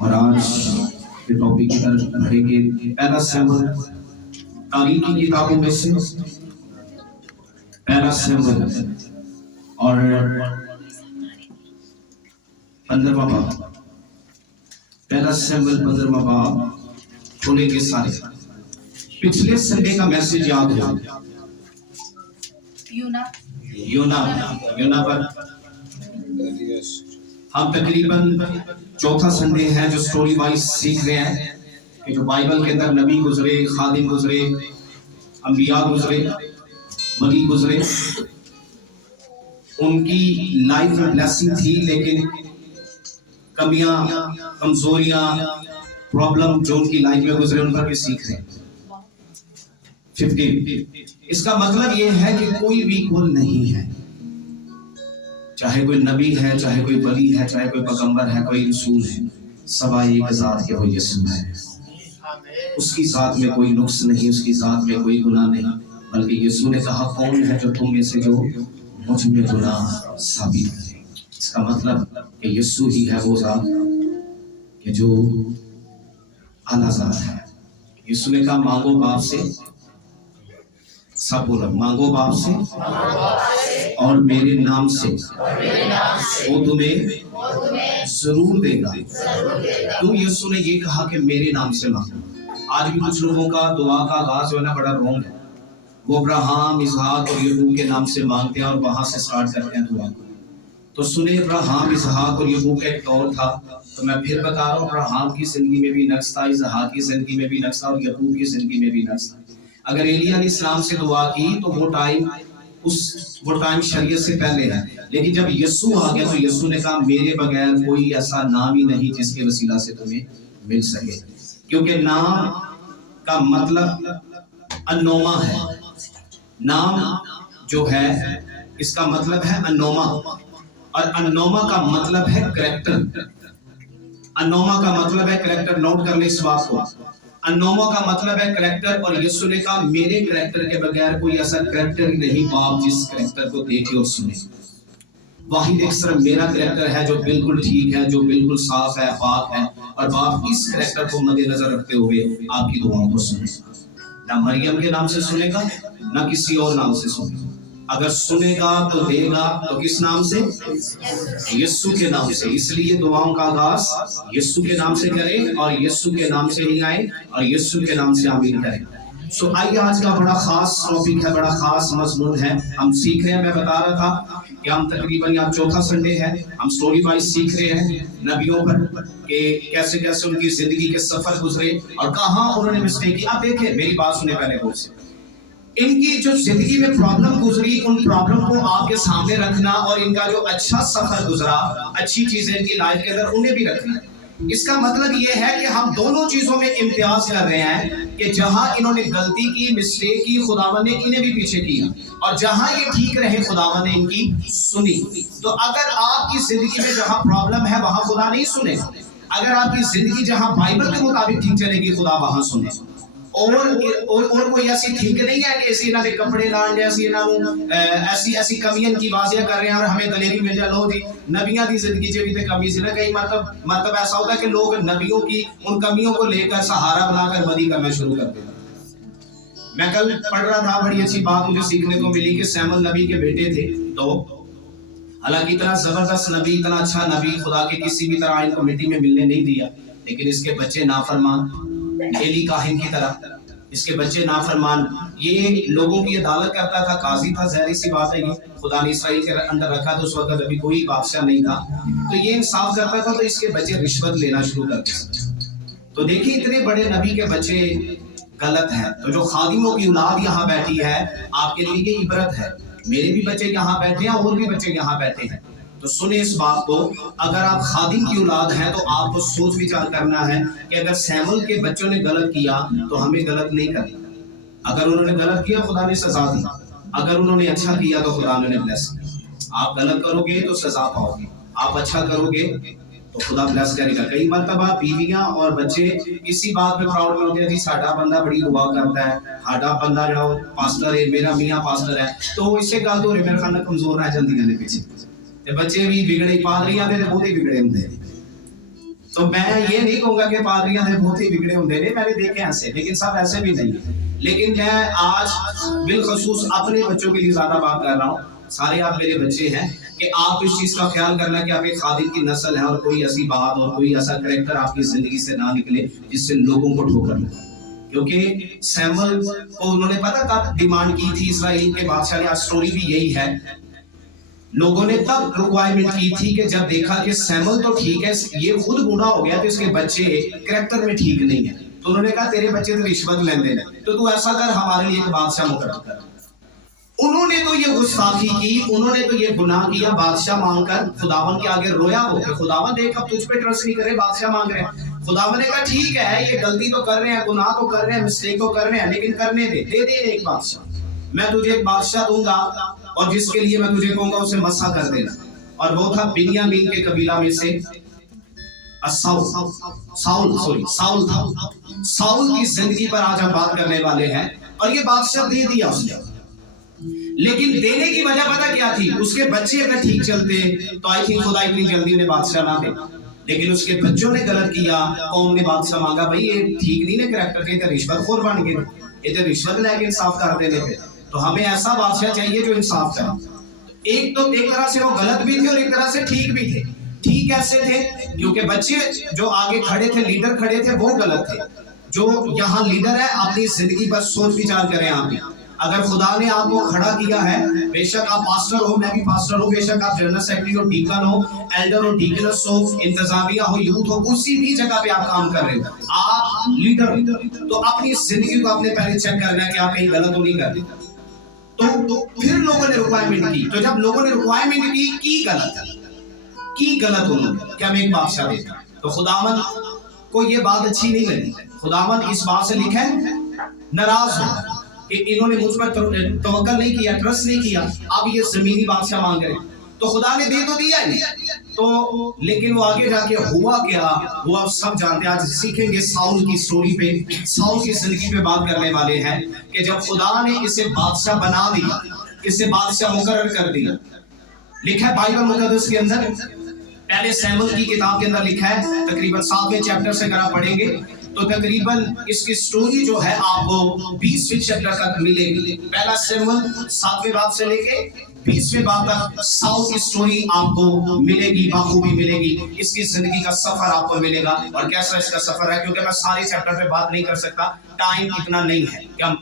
और आज के टॉपिक की तरफ बढ़ेंगे। पहला सैमुअल तारीख की किताबों में से पहला सैमुअल और 15वां बाब, पहला सैमुअल 15वां बाब खोलेंगे सारे। पिछले संडे का मैसेज याद है, योना पर हम तकरीबन चौथा संडे है जो स्टोरी वाइज सीख रहे हैं कि जो बाइबल के अंदर नबी गुजरे, खादिम गुजरे, अंबिया गुजरे, वली गुजरे, उनकी लाइफ में ब्लेसिंग थी, लेकिन कमियां, कमजोरियां, प्रॉब्लम जो उनकी लाइफ में गुजरे उन पर भी सीख रहे हैं। 15 इसका मतलब यह है कि कोई भी इक्वल नहीं है, चाहे कोई नबी है, चाहे कोई वली है, चाहे कोई पैगंबर है, कोई रसूल है, सब एक जात के वो यीशु है। उसकी जात में कोई नुक्स नहीं, उसकी जात में कोई गुनाह नहीं, बल्कि यीशु ने कहा कौन है जो तुम में से जो मुझ में गुनाह साबित करे। इसका मतलब कि यीशु ही है वो जात कि जो आला जात है। यीशु ने कहा मांगो बाप से, सब बोला मांगो बाप से और मेरे नाम से वो तुम्हें जरूर देगा। क्यों यीशु ने ये कहा कि मेरे नाम से मांगो? आज भी कुछ लोगों का दुआ का आगाज जो है ना बड़ा रोंग है। वो अब्राहम, इसहाक और याकूब के नाम से मांगते हैं और वहां से स्टार्ट करते हैं दुआ को। तो सुने, अब्राहम, इसहाक और याकूब का एक दौर था। तो मैं फिर बता रहा हूँ, अब्राहम की जिंदगी में भी नक्स था, इसहाक की जिंदगी में भी नक्स था और याकूब की जिंदगी में भी नक्स था। अगर एलिया अलैहिस्सलाम से दुआ की तो वो टाइम शरीयत से पहले है, लेकिन जब यीशु आ गया तो यीशु ने कहा मेरे बगैर कोई ऐसा नाम ही नहीं जिसके वसीला से तुम्हें मिल सके। क्योंकि नाम का मतलब अनोमा है। नाम जो है इसका मतलब है अनोमा, और अनोमा का मतलब है करैक्टर। अनोमा का मतलब है करैक्टर। नोट कर ले इस बात को, अनोमा का मतलब है करैक्टर। और यीशु ने कहा मेरे करैक्टर के बगैर कोई ऐसा करैक्टर ही नहीं बाप जिस करैक्टर को देखे और सुने। वाहिद एक सिर्फ मेरा करैक्टर है जो बिल्कुल ठीक है, जो बिल्कुल साफ है, पाक है, और बाप इस करैक्टर को मद्देनजर रखते हुए आपकी दुआओं को सुने। ना मरियम के नाम से सुनेगा, ना किसी और नाम से सुनेगा। अगर सुनेगा तो देगा, तो किस नाम से? यीशु के नाम से। इसलिए दुआओं का आगाज यीशु के नाम से करें और यीशु के नाम से ही आए और यीशु के नाम से आमीन करें। सो आइए, आज का बड़ा खास टॉपिक है, बड़ा खास मजमून है। हम सीख रहे हैं, मैं बता रहा था कि हम तकरीबन यहाँ चौथा संडे है, हम स्टोरी वाइज सीख रहे हैं नबियों पर कि कैसे कैसे उनकी जिंदगी के सफर गुजरे और कहाँ उन्होंने मिस्टेक की। आप देखें, मेरी बात सुने पहले बोल से, इनकी जो जिंदगी में प्रॉब्लम गुजरी, उन प्रॉब्लम को आपके सामने रखना और इनका जो अच्छा सफर गुजरा, अच्छी चीजें इनकी लाइफ के अंदर उन्हें भी रखना। इसका मतलब यह है कि हम दोनों चीजों में इम्तियाज कर रहे हैं कि जहां इन्होंने गलती की, मिस्टेक की, खुदावन ने इन्हें भी पीछे किया, और जहां ये ठीक रहे खुदावन ने इनकी सुनी। तो अगर आपकी जिंदगी में जहां प्रॉब्लम है वहां खुदा नहीं सुनेगा। अगर आपकी जिंदगी जहां बाइबल के मुताबिक ठीक चलेगी, खुदा वहां सुनेगा। और कोई ऐसी ठीक नहीं है कि ऐसी इन्होंने कपड़े लाने, ऐसी कमियां की वाजिया कर रहे हैं और हमें दलेरी मिल जाए। लो जी, नबियों की जिंदगी च भी तो कमी सी ना। कई मतलब ऐसा होता है कि लोग नबियों की उन कमियों को लेकर सहारा बनाकर बदी करना शुरू कर देते। मैं कल पढ़ रहा था, बड़ी अच्छी बात मुझे सीखने को मिली कि सैमुअल नबी के बेटे थे। तो हालांकि इतना जबरदस्त नबी, इतना अच्छा नबी, खुदा के किसी भी तरह इनको मिट्टी में मिलने नहीं दिया, लेकिन इसके बच्चे नाफरमान, एली काहिन की तरह इसके बच्चे नाफरमान। ये लोगों की अदालत करता था, काजी था, ज़ाहिर सी बात है। ये खुदा ने इसराइल के अंदर रखा तो उस वक्त अभी कोई बादशाह नहीं था, तो ये इंसाफ करता था। तो इसके बच्चे रिश्वत लेना शुरू कर दिया। तो देखिए, इतने बड़े नबी के बच्चे गलत हैं। तो जो खादिमों की औलाद यहाँ बैठी है, आपके लिए ये इबरत है। मेरे भी बच्चे यहाँ बैठे हैं और भी बच्चे यहाँ बैठे हैं। तो सुने इस बात को, अगर आप खादिम की औलाद हैं तो आपको सोच विचार करना है कि अगर सैमुअल के बच्चों ने गलत किया तो हमें गलत नहीं करना। अगर उन्होंने गलत किया, खुदा ने सजा दी। अगर उन्होंने अच्छा किया तो खुदा ने ब्लेस किया। आप गलत करोगे तो सजा पाओगे, आप अच्छा करोगे तो खुदा ब्लेस करेगा। कई मरतबा बीवियां और बच्चे इसी बात पे प्राउड में होते हैं, जी साडा बंदा बड़ी दुआ करता है, साडा बंदा जो पास्टर है, मेरा मियां पास्टर है, तो इससे गल तो मेरे ख्याल कमजोर रह जाती है पीछे। ते बच्चे भी बिगड़े, पादरियां दे बहुत ही बिगड़े होंगे। तो मैं ये नहीं कहूंगा कि पादरियां दे बहुत ही बिगड़े होंगे ने, मैंने देखे ऐसे, लेकिन सब ऐसे भी नहीं है। लेकिन मैं आज बिलखसूस अपने बच्चों के लिए ज्यादा बात कर रहा हूँ। सारे आप मेरे बच्चे हैं कि आप इस चीज का ख्याल करना कि आप एक खादिम की नस्ल है और कोई ऐसी बात और कोई ऐसा करैक्टर आपकी जिंदगी से ना निकले जिससे लोगों को ठोकर लगे। क्योंकि सैमुअल को उन्होंने पता कब डिमांड की थी इस्राएल के बादशाह ने, आज स्टोरी भी यही है। लोगों ने तब रिक्वायरमेंट की थी कि जब देखा कि सैमुअल तो ठीक है, ये खुद बूढ़ा हो गया तो इसके बच्चे करैक्टर में ठीक नहीं है, तो उन्होंने कहा तेरे बच्चे तो रिश्वत लेते हैं, तो तू ऐसा कर हमारे लिए एक बादशाह मुकर्रर कर। उन्होंने तो ये गुस्ताखी की, उन्होंने तो ये गुनाह किया, बादशाह मांगकर खुदावन के आगे रोया हो कि खुदावन देख अब तुझ पे ट्रस्ट नहीं करे, बादशाह मांग रहे हैं। खुदावन ने कहा ठीक है, ये गलती तो कर रहे हैं, गुनाह तो कर रहे हैं, मिस्टेक तो कर रहे हैं, लेकिन करने दे, दे दे एक बादशाह, मैं तुझे एक बादशाह दूंगा और जिसके लिए मैं तुझे कहूंगा उसे मसा कर देना। और वो था बिन्यामीन के कबीला में से साउल था। साउल की जिंदगी पर आज हम बात करने वाले हैं। और ये बादशाह दे दिया उसने, लेकिन देने की वजह पता क्या थी? उसके बच्चे अगर ठीक चलते तो आई थिंक खुदा इतनी जल्दी उन्हें बादशाह ना दे, लेकिन उसके बच्चों ने गलत किया, कौम ने बादशाह मांगा, भाई ये ठीक नहीं ना करैक्टर के, तो रिश्वतखोर बन गए, ये तो रिश्वत लेके इंसाफ कर देने पे। तो हमें ऐसा बादशाह चाहिए जो इंसाफ करे। एक तरह से वो गलत भी थे और एक तरह से ठीक भी थे। ठीक कैसे थे? क्योंकि बच्चे जो आगे खड़े थे, लीडर खड़े थे, वो गलत थे। जो यहाँ लीडर है अपनी जिंदगी पर सोच विचार करें। आप भी अगर खुदा ने आपको खड़ा किया है, बेशक आप पास्टर हो, मैं भी पास्टर हूँ, बेशक आप जनरल सेक्रेटरी हो, डीकन हो, एल्डर हो, डीकनस हो, इंतजामिया हो, यूथ हो, उसी भी जगह पे आप काम कर रहे हो, आप लीडर हो, तो अपनी जिंदगी को आपने पहले चेक करना है कि आप कहीं गलत तो नहीं कर रहे। तो फिर लोगों ने रिक्वायरमेंट की, तो जब लोगों ने रिक्वायरमेंट की गलत उन्होंने क्या मैं एक बादशाह देता, तो खुदावन को ये बात अच्छी नहीं लगी। खुदावन इस बात से लिखा है नाराज हो कि इन्होंने मुझ पर तवक्कल नहीं किया, ट्रस्ट नहीं किया, अब ये जमीनी बादशाह मांग रहे। तो खुदा ने दे तो दिया ही, तो लेकिन वो आगे जाके हुआ क्या वो आप सब जानते हैं। आज सीखेंगे साउल की स्टोरी पे, साउल की जिंदगी पे बात करने वाले हैं कि जब खुदा ने इसे बादशाह बना दिया, इसे बादशाह मुकर्रर कर दिया। लिखा है बाइबल मुकद्दस के अंदर, पहले सैमुएल की किताब के अंदर लिखा है, तकरीबन 7वें चैप्टर से अगर आप पढ़ेंगे तो तकरीबन इसकी स्टोरी जो है आपको 20वें चैप्टर तक मिलेगी। पहला सैमुएल 7वें बाब से लेके 20वें बाब तक साउल की स्टोरी आपको मिलेगी, बाखूबी मिलेगी। इसकी जिंदगी का सफर आपको मिलेगा। और कैसा इसका सफर है, क्योंकि मैं सारे चैप्टर पे बात नहीं कर सकता, टाइम इतना नहीं है कि हम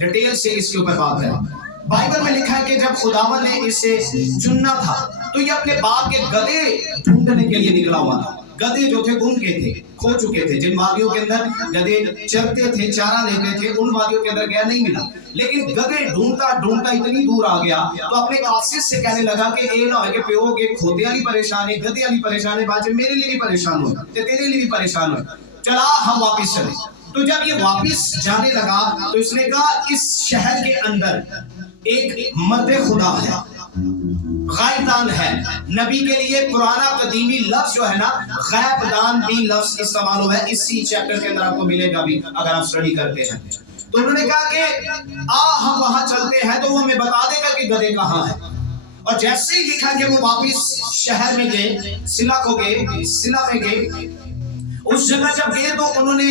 डिटेल से इसके ऊपर बात करें। बाइबल में लिखा है कि जब खुदावन ने इसे चुनना था तो ये अपने बाप के गधे ढूंढने के लिए निकला हुआ था। गधे जो थे गुम के थे, खो चुके थे, जिन वादियों के अंदर गधे चरते थे, चारा लेते थे, उन वादियों के अंदर गया नहीं मिला। लेकिन गधे ढूंढता ढूंढता इतनी दूर आ गया तो अपने कासिस से कहने लगा कि ए ना हो कि प्यो के खोते वाली परेशानी, गधे वाली परेशानी, बाजे मेरे लिए भी परेशान हो, तेरे लिए भी परेशान हो, चला हम वापिस चले। तो जब ये वापिस जाने लगा तो इसने कहा इस शहर के अंदर एक मर्द खुदा है, गैबदान है। नबी के लिए पुराना कदीमी लफ्ज जो है ना, गैबदान भी लफ्ज इस्तेमाल हुआ है, इसी चैप्टर के अंदर आपको मिलेगा भी अगर आप स्टडी करते हैं। तो उन्होंने कहा कि हम वहां चलते हैं तो वो हमें बता देगा कि गधे कहाँ है। और जैसे ही लिखा कि वो वापिस शहर में गए, सिला में गए। उस जगह जब गए तो उन्होंने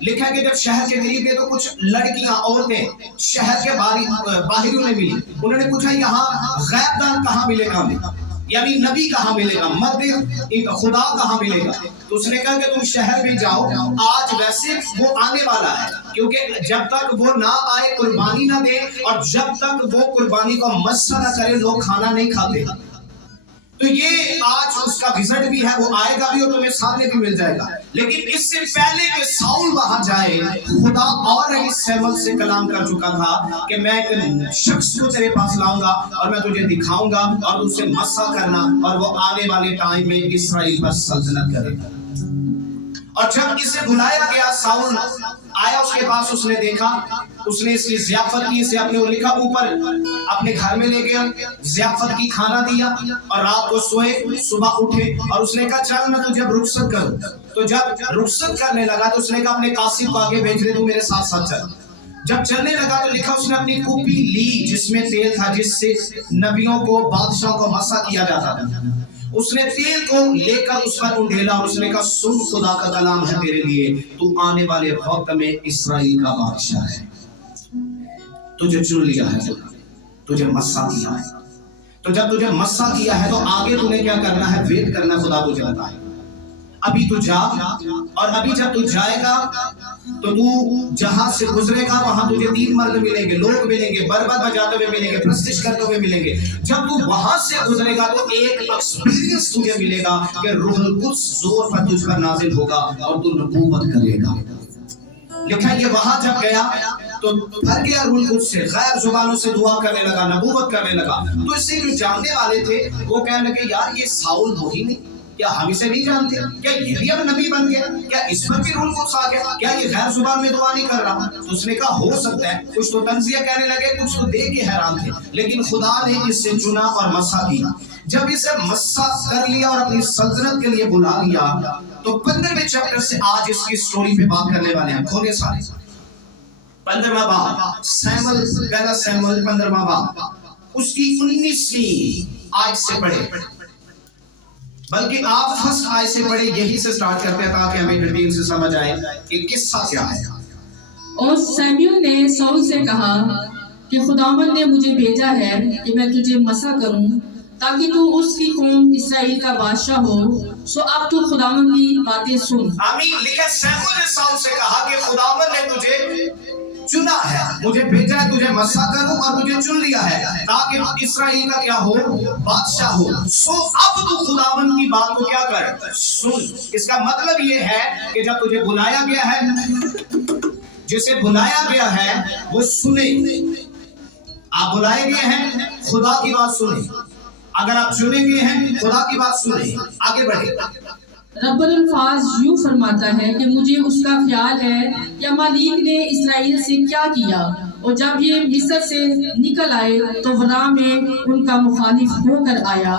लिखा कि जब शहर के करीब गए तो कुछ लड़कियां, औरतें शहर के बाहरियों में मिली। उन्होंने पूछा यहाँ गैबदान कहाँ मिलेगा हमें, यानी नबी कहाँ मिलेगा, मर्द खुदा कहाँ मिलेगा। तो उसने कहा कि तुम शहर में जाओ, आज वैसे वो आने वाला है, क्योंकि जब तक वो ना आए, कुर्बानी ना दे, और जब तक वो कुर्बानी को मस्सा ना करे, लोग खाना नहीं खाते। तो ये आज उसका विजिट भी है, वो आएगा भी और तुम्हें सामने भी मिल जाएगा। लेकिन इससे पहले कि साउल वहां जाए, खुदा और सैमुएल से कलाम कर चुका था कि मैं एक शख्स को तेरे पास लाऊंगा और मैं तुझे दिखाऊंगा और उससे मस्सा करना, और वो आने वाले टाइम में इस्राएल पर सल्तनत करेगा। और जब इसे बुलाया गया, साउल आया उसके पास, उसने देखा, उसने इसकी ज़ियाफत की, इसे अपने लिखा ऊपर अपने घर में ले गया, ज़ियाफत की, खाना दिया, और रात को सोए, सुबह उठे और उसने कहा चल मैं तुझे अब रुखसत करूं। तो जब रुखसत करने लगा तो उसने कहा अपने कासिम को आगे भेज दे, तू मेरे साथ साथ चल। जब चलने लगा तो लिखा उसने अपनी कुप्पी ली जिसमें तेल था, जिससे नबियों को बादशाहों को मसा किया जाता था। उसने तेल को लेकर उस पर उंडेला और उसने कहा, सुन, खुदा का कलाम है तेरे लिए, तू आने वाले वक्त में इस्राएल का बादशाह है। तुझे चुन लिया है, तुझे मसा किया है। तो जब तुझे मसा किया है तो आगे तूने क्या करना है? वेट करना। खुदा तुझे बताए अभी तू जा, और अभी जब तू जाएगा तो तू जहां से गुजरेगा वहां तुझे 3 मर्द मिलेंगे, लोग मिलेंगे, बरबत बजाते हुए मिलेंगे, प्रस्तिश करते हुए मिलेंगे। जब तू वहां से गुजरेगा तो एक एक्सपीरियंस तुझे मिलेगा कि रूहुल कुद्स जोर पर तुझ पर नाजिल होगा और तू नबूवत करेगा। लिखा ये वहां जब गया तो भर गया रूहुल कुद्स से, गैर जुबानों से दुआ करने लगा, नबूवत करने लगा। तो इससे जो जानने वाले थे वो कहने लगे, यार ये साउल वही नहीं, क्या हम इसे नहीं जानते? क्या ये भी अब नबी बन गया? क्या इस पर भी रूहुल कुद्स आ गया? क्या ये गैर जुबान में दुआ नहीं कर रहा? तो उसने कहा हो सकता है। कुछ तो तंजिया कहने लगे, कुछ तो देख के हैरान थे, लेकिन खुदा ने इससे चुना और मसा किया। जब इसे मसा कर लिया और अपनी सल्तनत के लिए बुला लिया तो 15वें चैप्टर से आज इसकी स्टोरी पे बात करने वाले हैं। खोले सारे 15वां बाब, सैमुअल, पहला सैमुअल 15वां बाब, उसकी 19वीं आयत से पढ़े, बल्कि आप फर्स्ट आयत से पढ़े, यही से स्टार्ट करते हैं ताकि हमें डिटेल से समझ आए कि किस्सा क्या है। और सैमुअल ने साउल से कहा कि खुदावंद ने मुझे भेजा है कि मैं तुझे मसा करूं ताकि तू उसकी कौम इस्राएल का बादशाह हो। सो अब तू खुदावंद की बातें सुन। आमीन। लिखा सैमुअल ने साउल से कहा कि खुदावंद ने तुझे चुना है, मुझे भेजा है, तुझे मसा करूं और मुझे चुन लिया है ताकि इस्राएल का क्या हो? बादशाह हो। सो अब तू खुदावंद की बात को क्या कर? सुन। इसका मतलब ये है कि जब तुझे बुलाया गया है, जिसे बुलाया गया है वो सुने। आप बुलाए गए हैं, खुदा की बात सुने। अगर आप चुने गए हैं, खुदा की बात सुने, आगे बढ़े। रब्बुल अल्फाज यूं फरमाता है कि मुझे उसका ख्याल है कि अमालीक ने इस्राएल से क्या किया, और जब ये मिस्र से निकल आए तो वरा में उनका मुखालिफ होकर आया।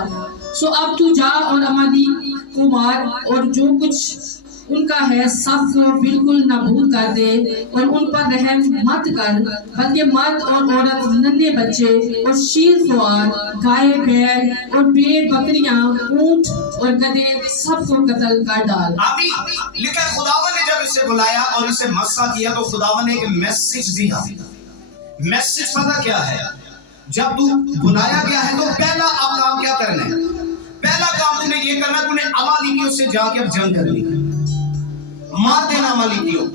सो अब तू जा और अमालीक को मार और जो कुछ उनका है सब को बिल्कुल नाबूद कर दे, और उन पर रहम मत कर, बल्कि मर्द और औरत, नन्हे बच्चे और शीर खुआर, गाय, बैल और भेड़ बकरियां, ऊंट और गधे सबको कत्ल कर डाल। आमीन। लिखा खुदावन ने जब इसे बुलाया और इसे मसा किया तो खुदावन ने एक मैसेज दिया। मैसेज पता क्या है? जब तू बुलाया गया है तो पहला आप काम क्या करना है? पहला काम तूने ये करना, तूने अमालीकियों से जाके अब जंग करनी, मार देना अमालीकियों।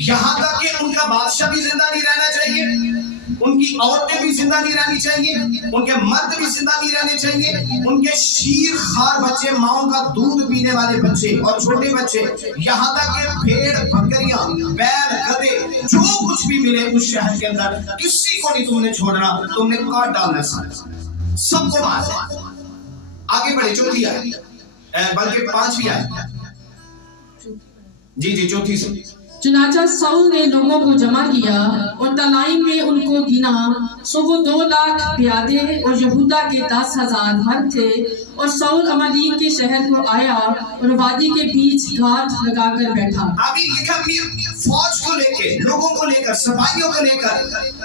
यहां तक कि उनका बादशाह भी जिंदा नहीं रहना चाहिए, उनकी औरतें भी जिंदा नहीं रहनी चाहिए, उनके मर्द भी जिंदा नहीं रहने चाहिए, उनके शीर खार बच्चे, माओ का दूध पीने वाले बच्चे और छोटे बच्चे, यहां तक कि भेड़ बकरियां, बैल, गधे, जो कुछ भी मिले उस शहर के अंदर, किसी को नहीं तुमने छोड़ना, तुमने काट डालना, सबको मारना। आगे बढ़े, चौथी आयत, बल्कि 5वीं आयत, जी चौथी से। चुनाचा साउल ने लोगों को जमा किया और तलाई में उनको गिना। सो वो 2 लाख प्यादे और यहूदा के 10,000 मर्द थे। और साउल अमालीक के शहर को आया और वादी के बीच घाट लगाकर बैठा। अभी लिखा अपनी फौज को लेकर, लोगों को लेकर, सिपाहियों को लेकर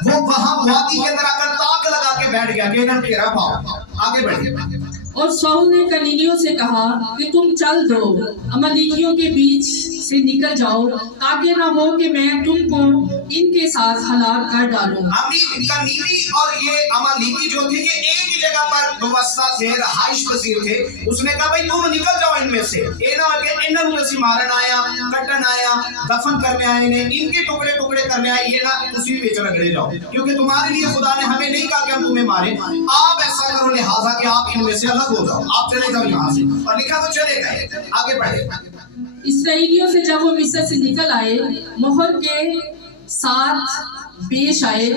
वो वहां वादी के अंदर आकर ताक लगा के बैठ गया कि इन्हें घेरा पाओ। आगे बढ़िए। और साउल ने कनीनियों से कहा कि तुम चल दो, अमालीकियों के बीच से निकल जाओ, ताकि ना हो कि मैं तुमको इनके साथ हलाक कर डालूं। आमीन। कनीनी और ये अमालीकी जो थे ये एक ही जगह पर व्यवस्था थे, रहाइश पसीर थे। उसने कहा भाई तुम निकल जाओ इनमें से, ए ना कि इन्हें उसे मारन आया, कटन आया, दफन करने आए ने, इनके टुकड़े टुकड़े करने आए, ये ना उसी बीच रगड़े जाओ, क्योंकि तुम्हारे लिए खुदा ने हमें नहीं कहा कि हम तुम्हें मारें। आप ऐसा करो लिहाजा कि आप इनमें से अलग हो जाओ, आप चले जाओ यहाँ से। और लिखा वो चले गए। आगे बढ़े। इस्राएलियों से जब वो मिस्र से निकल आए, मोहर के साथ पेश आए,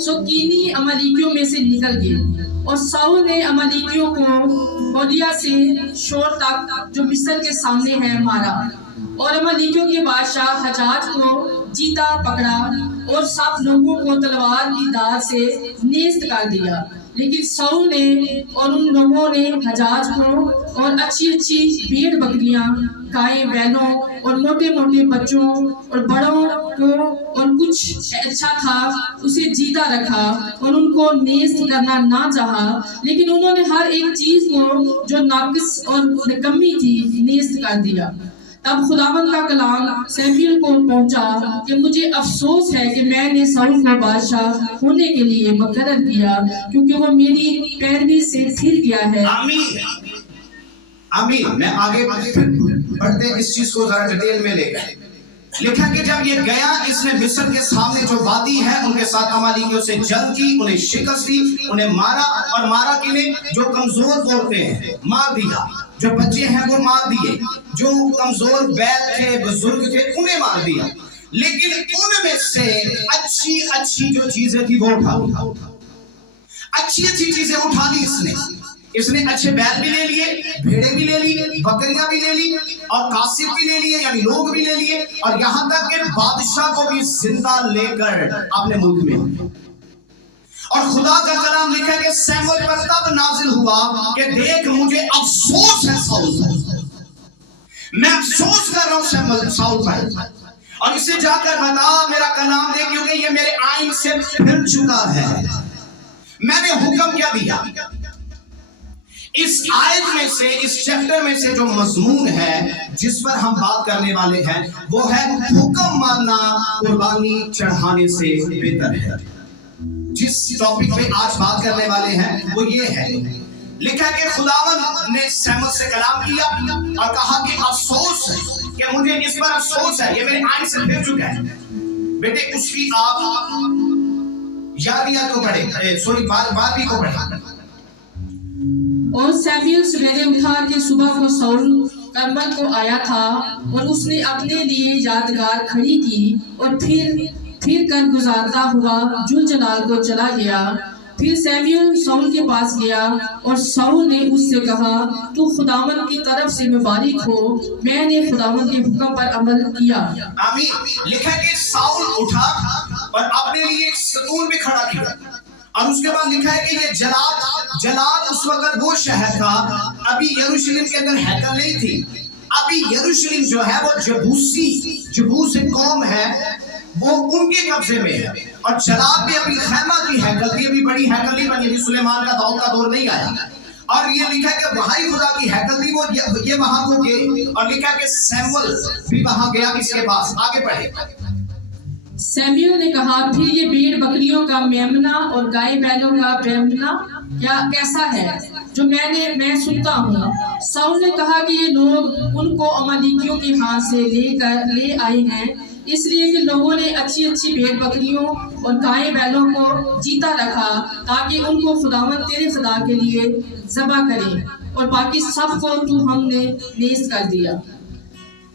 सो कीनी अमालीकियों में से निकल गए। और साउल ने अमालीकियों को होदिया से शोर तक जो मिस्र के सामने है मारा, और अमालीकियों के बादशाह हजाज को जीता पकड़ा और सब लोगों को तलवार की धार से नेस्त कर दिया। लेकिन साउल ने और उन लोगों ने हजाज को और अच्छी अच्छी भेड़ बकरियां, गाय बैलों और मोटे मोटे बच्चों और बड़ों को और कुछ अच्छा था उसे जीता रखा और उनको नेस्त करना ना चाहा, लेकिन उन्होंने हर एक चीज को जो नाकिस और निकम्मी थी नेस्त कर दिया। तब खुदावंद का कलाम सैमुएल को पहुंचा कि मुझे अफसोस है कि मैंने शाऊल को बादशाह होने के लिए मुकर्रर किया, क्योंकि वो मेरी पैरवी से फिर गया है। आमीन आमीन। मैं आगे बढ़ते इस चीज को जरा डिटेल में लेकर लिखा कि जब ये गया इसने मिस्र के सामने जो वादी है उनके साथ अमालेकियों से जंग की, उन्हें शिकस्त दी, उन्हें मारा और मारा किन्हें? जो कमजोर बोलते हैं मार दिया, जो बच्चे हैं वो मार दिए, जो कमजोर बैल थे बुजुर्ग थे उन्हें मार दिया, लेकिन उनमें से अच्छी अच्छी जो चीजें थी वो उठा ली, अच्छी अच्छी चीजें उठा ली इसने अच्छे बैल भी ले लिए, भेड़े भी ले ली, बकरियां भी ले ली और कासिब भी ले लिए, यानी लोग भी ले लिए, और यहां तक कि बादशाह को भी जिंदा लेकर अपने मुल्क में। और खुदा का कलाम लिखा है कि सैमुएल पर तब नाजिल हुआ कि देख मुझे अफसोस है शाऊल पर, मैं अफसोस कर रहा हूं शाऊल पर, और इसे जाकर बता मेरा कलाम दे, क्योंकि ये मेरे आइन से फिर चुका है। मैंने हुक्म क्या दिया? इस आयत में से, इस चैप्टर में से जो मजमून है जिस पर हम बात करने वाले हैं वो है हुक्म मानना कुर्बानी चढ़ाने से बेहतर है। जिस टॉपिक पे आज बात करने वाले हैं वो ये है, लिखा कि खुदावंद ने सैमुएल से कलाम किया और कहा कि अफसोस है कि मुझे इस पर अफसोस है, ये मेरे आइन से फिर चुका है। बेटे उसकी आप यादियात को पढ़े, सॉरी बारहवीं को पढ़े। और सैमुएल सवेरे उठा कि सुबह को शाऊल करमल को आया था और उसने अपने लिए यादगार खड़ी की और फिर कर गुजारता हुआ जुलजलाल को चला गया। फिर सैमुएल शाऊल के पास गया और शाऊल ने उससे कहा, तू खुदावंद की तरफ से मुबारक हो, मैंने खुदावंद के हुक्म पर अमल किया। आमीन। लिखा कि शाऊल उठा और अपने लिए एक सतून भी खड़ा किया, और उसके बाद लिखा है कि ये जलाल उस वक्त वो शहर था, अभी यरूशलेम के अंदर हैकल नहीं थी। अभी यरूशलेम जो है वो जबूस कौम है, वो उनके कब्जे में है, और जलाल भी अभी खैमा की हैकल थी, अभी बड़ी हैकल नहीं बनी, अभी सुलेमान का दाऊद का दौर नहीं आया। और ये लिखा है कि वहां खुदा की हैकल थी, वो ये वहां को गए, और लिखा है कि सैमुएल भी वहां गया इसके पास। आगे पढ़े। सैमुएल ने कहा, फिर ये भेड़ बकरियों का मेमना और गाय बैलों का मेमना क्या कैसा है जो मैं सुनता हूँ? शाऊल ने कहा कि ये लोग उनको अमालेकियों के हाथ से ले आए हैं, इसलिए कि लोगों ने अच्छी अच्छी भेड़ बकरियों और गाय बैलों को जीता रखा ताकि उनको खुदावंद तेरे खुदा के लिए ज़बह करें, और बाकी सब को तू हमने नेस्त कर दिया।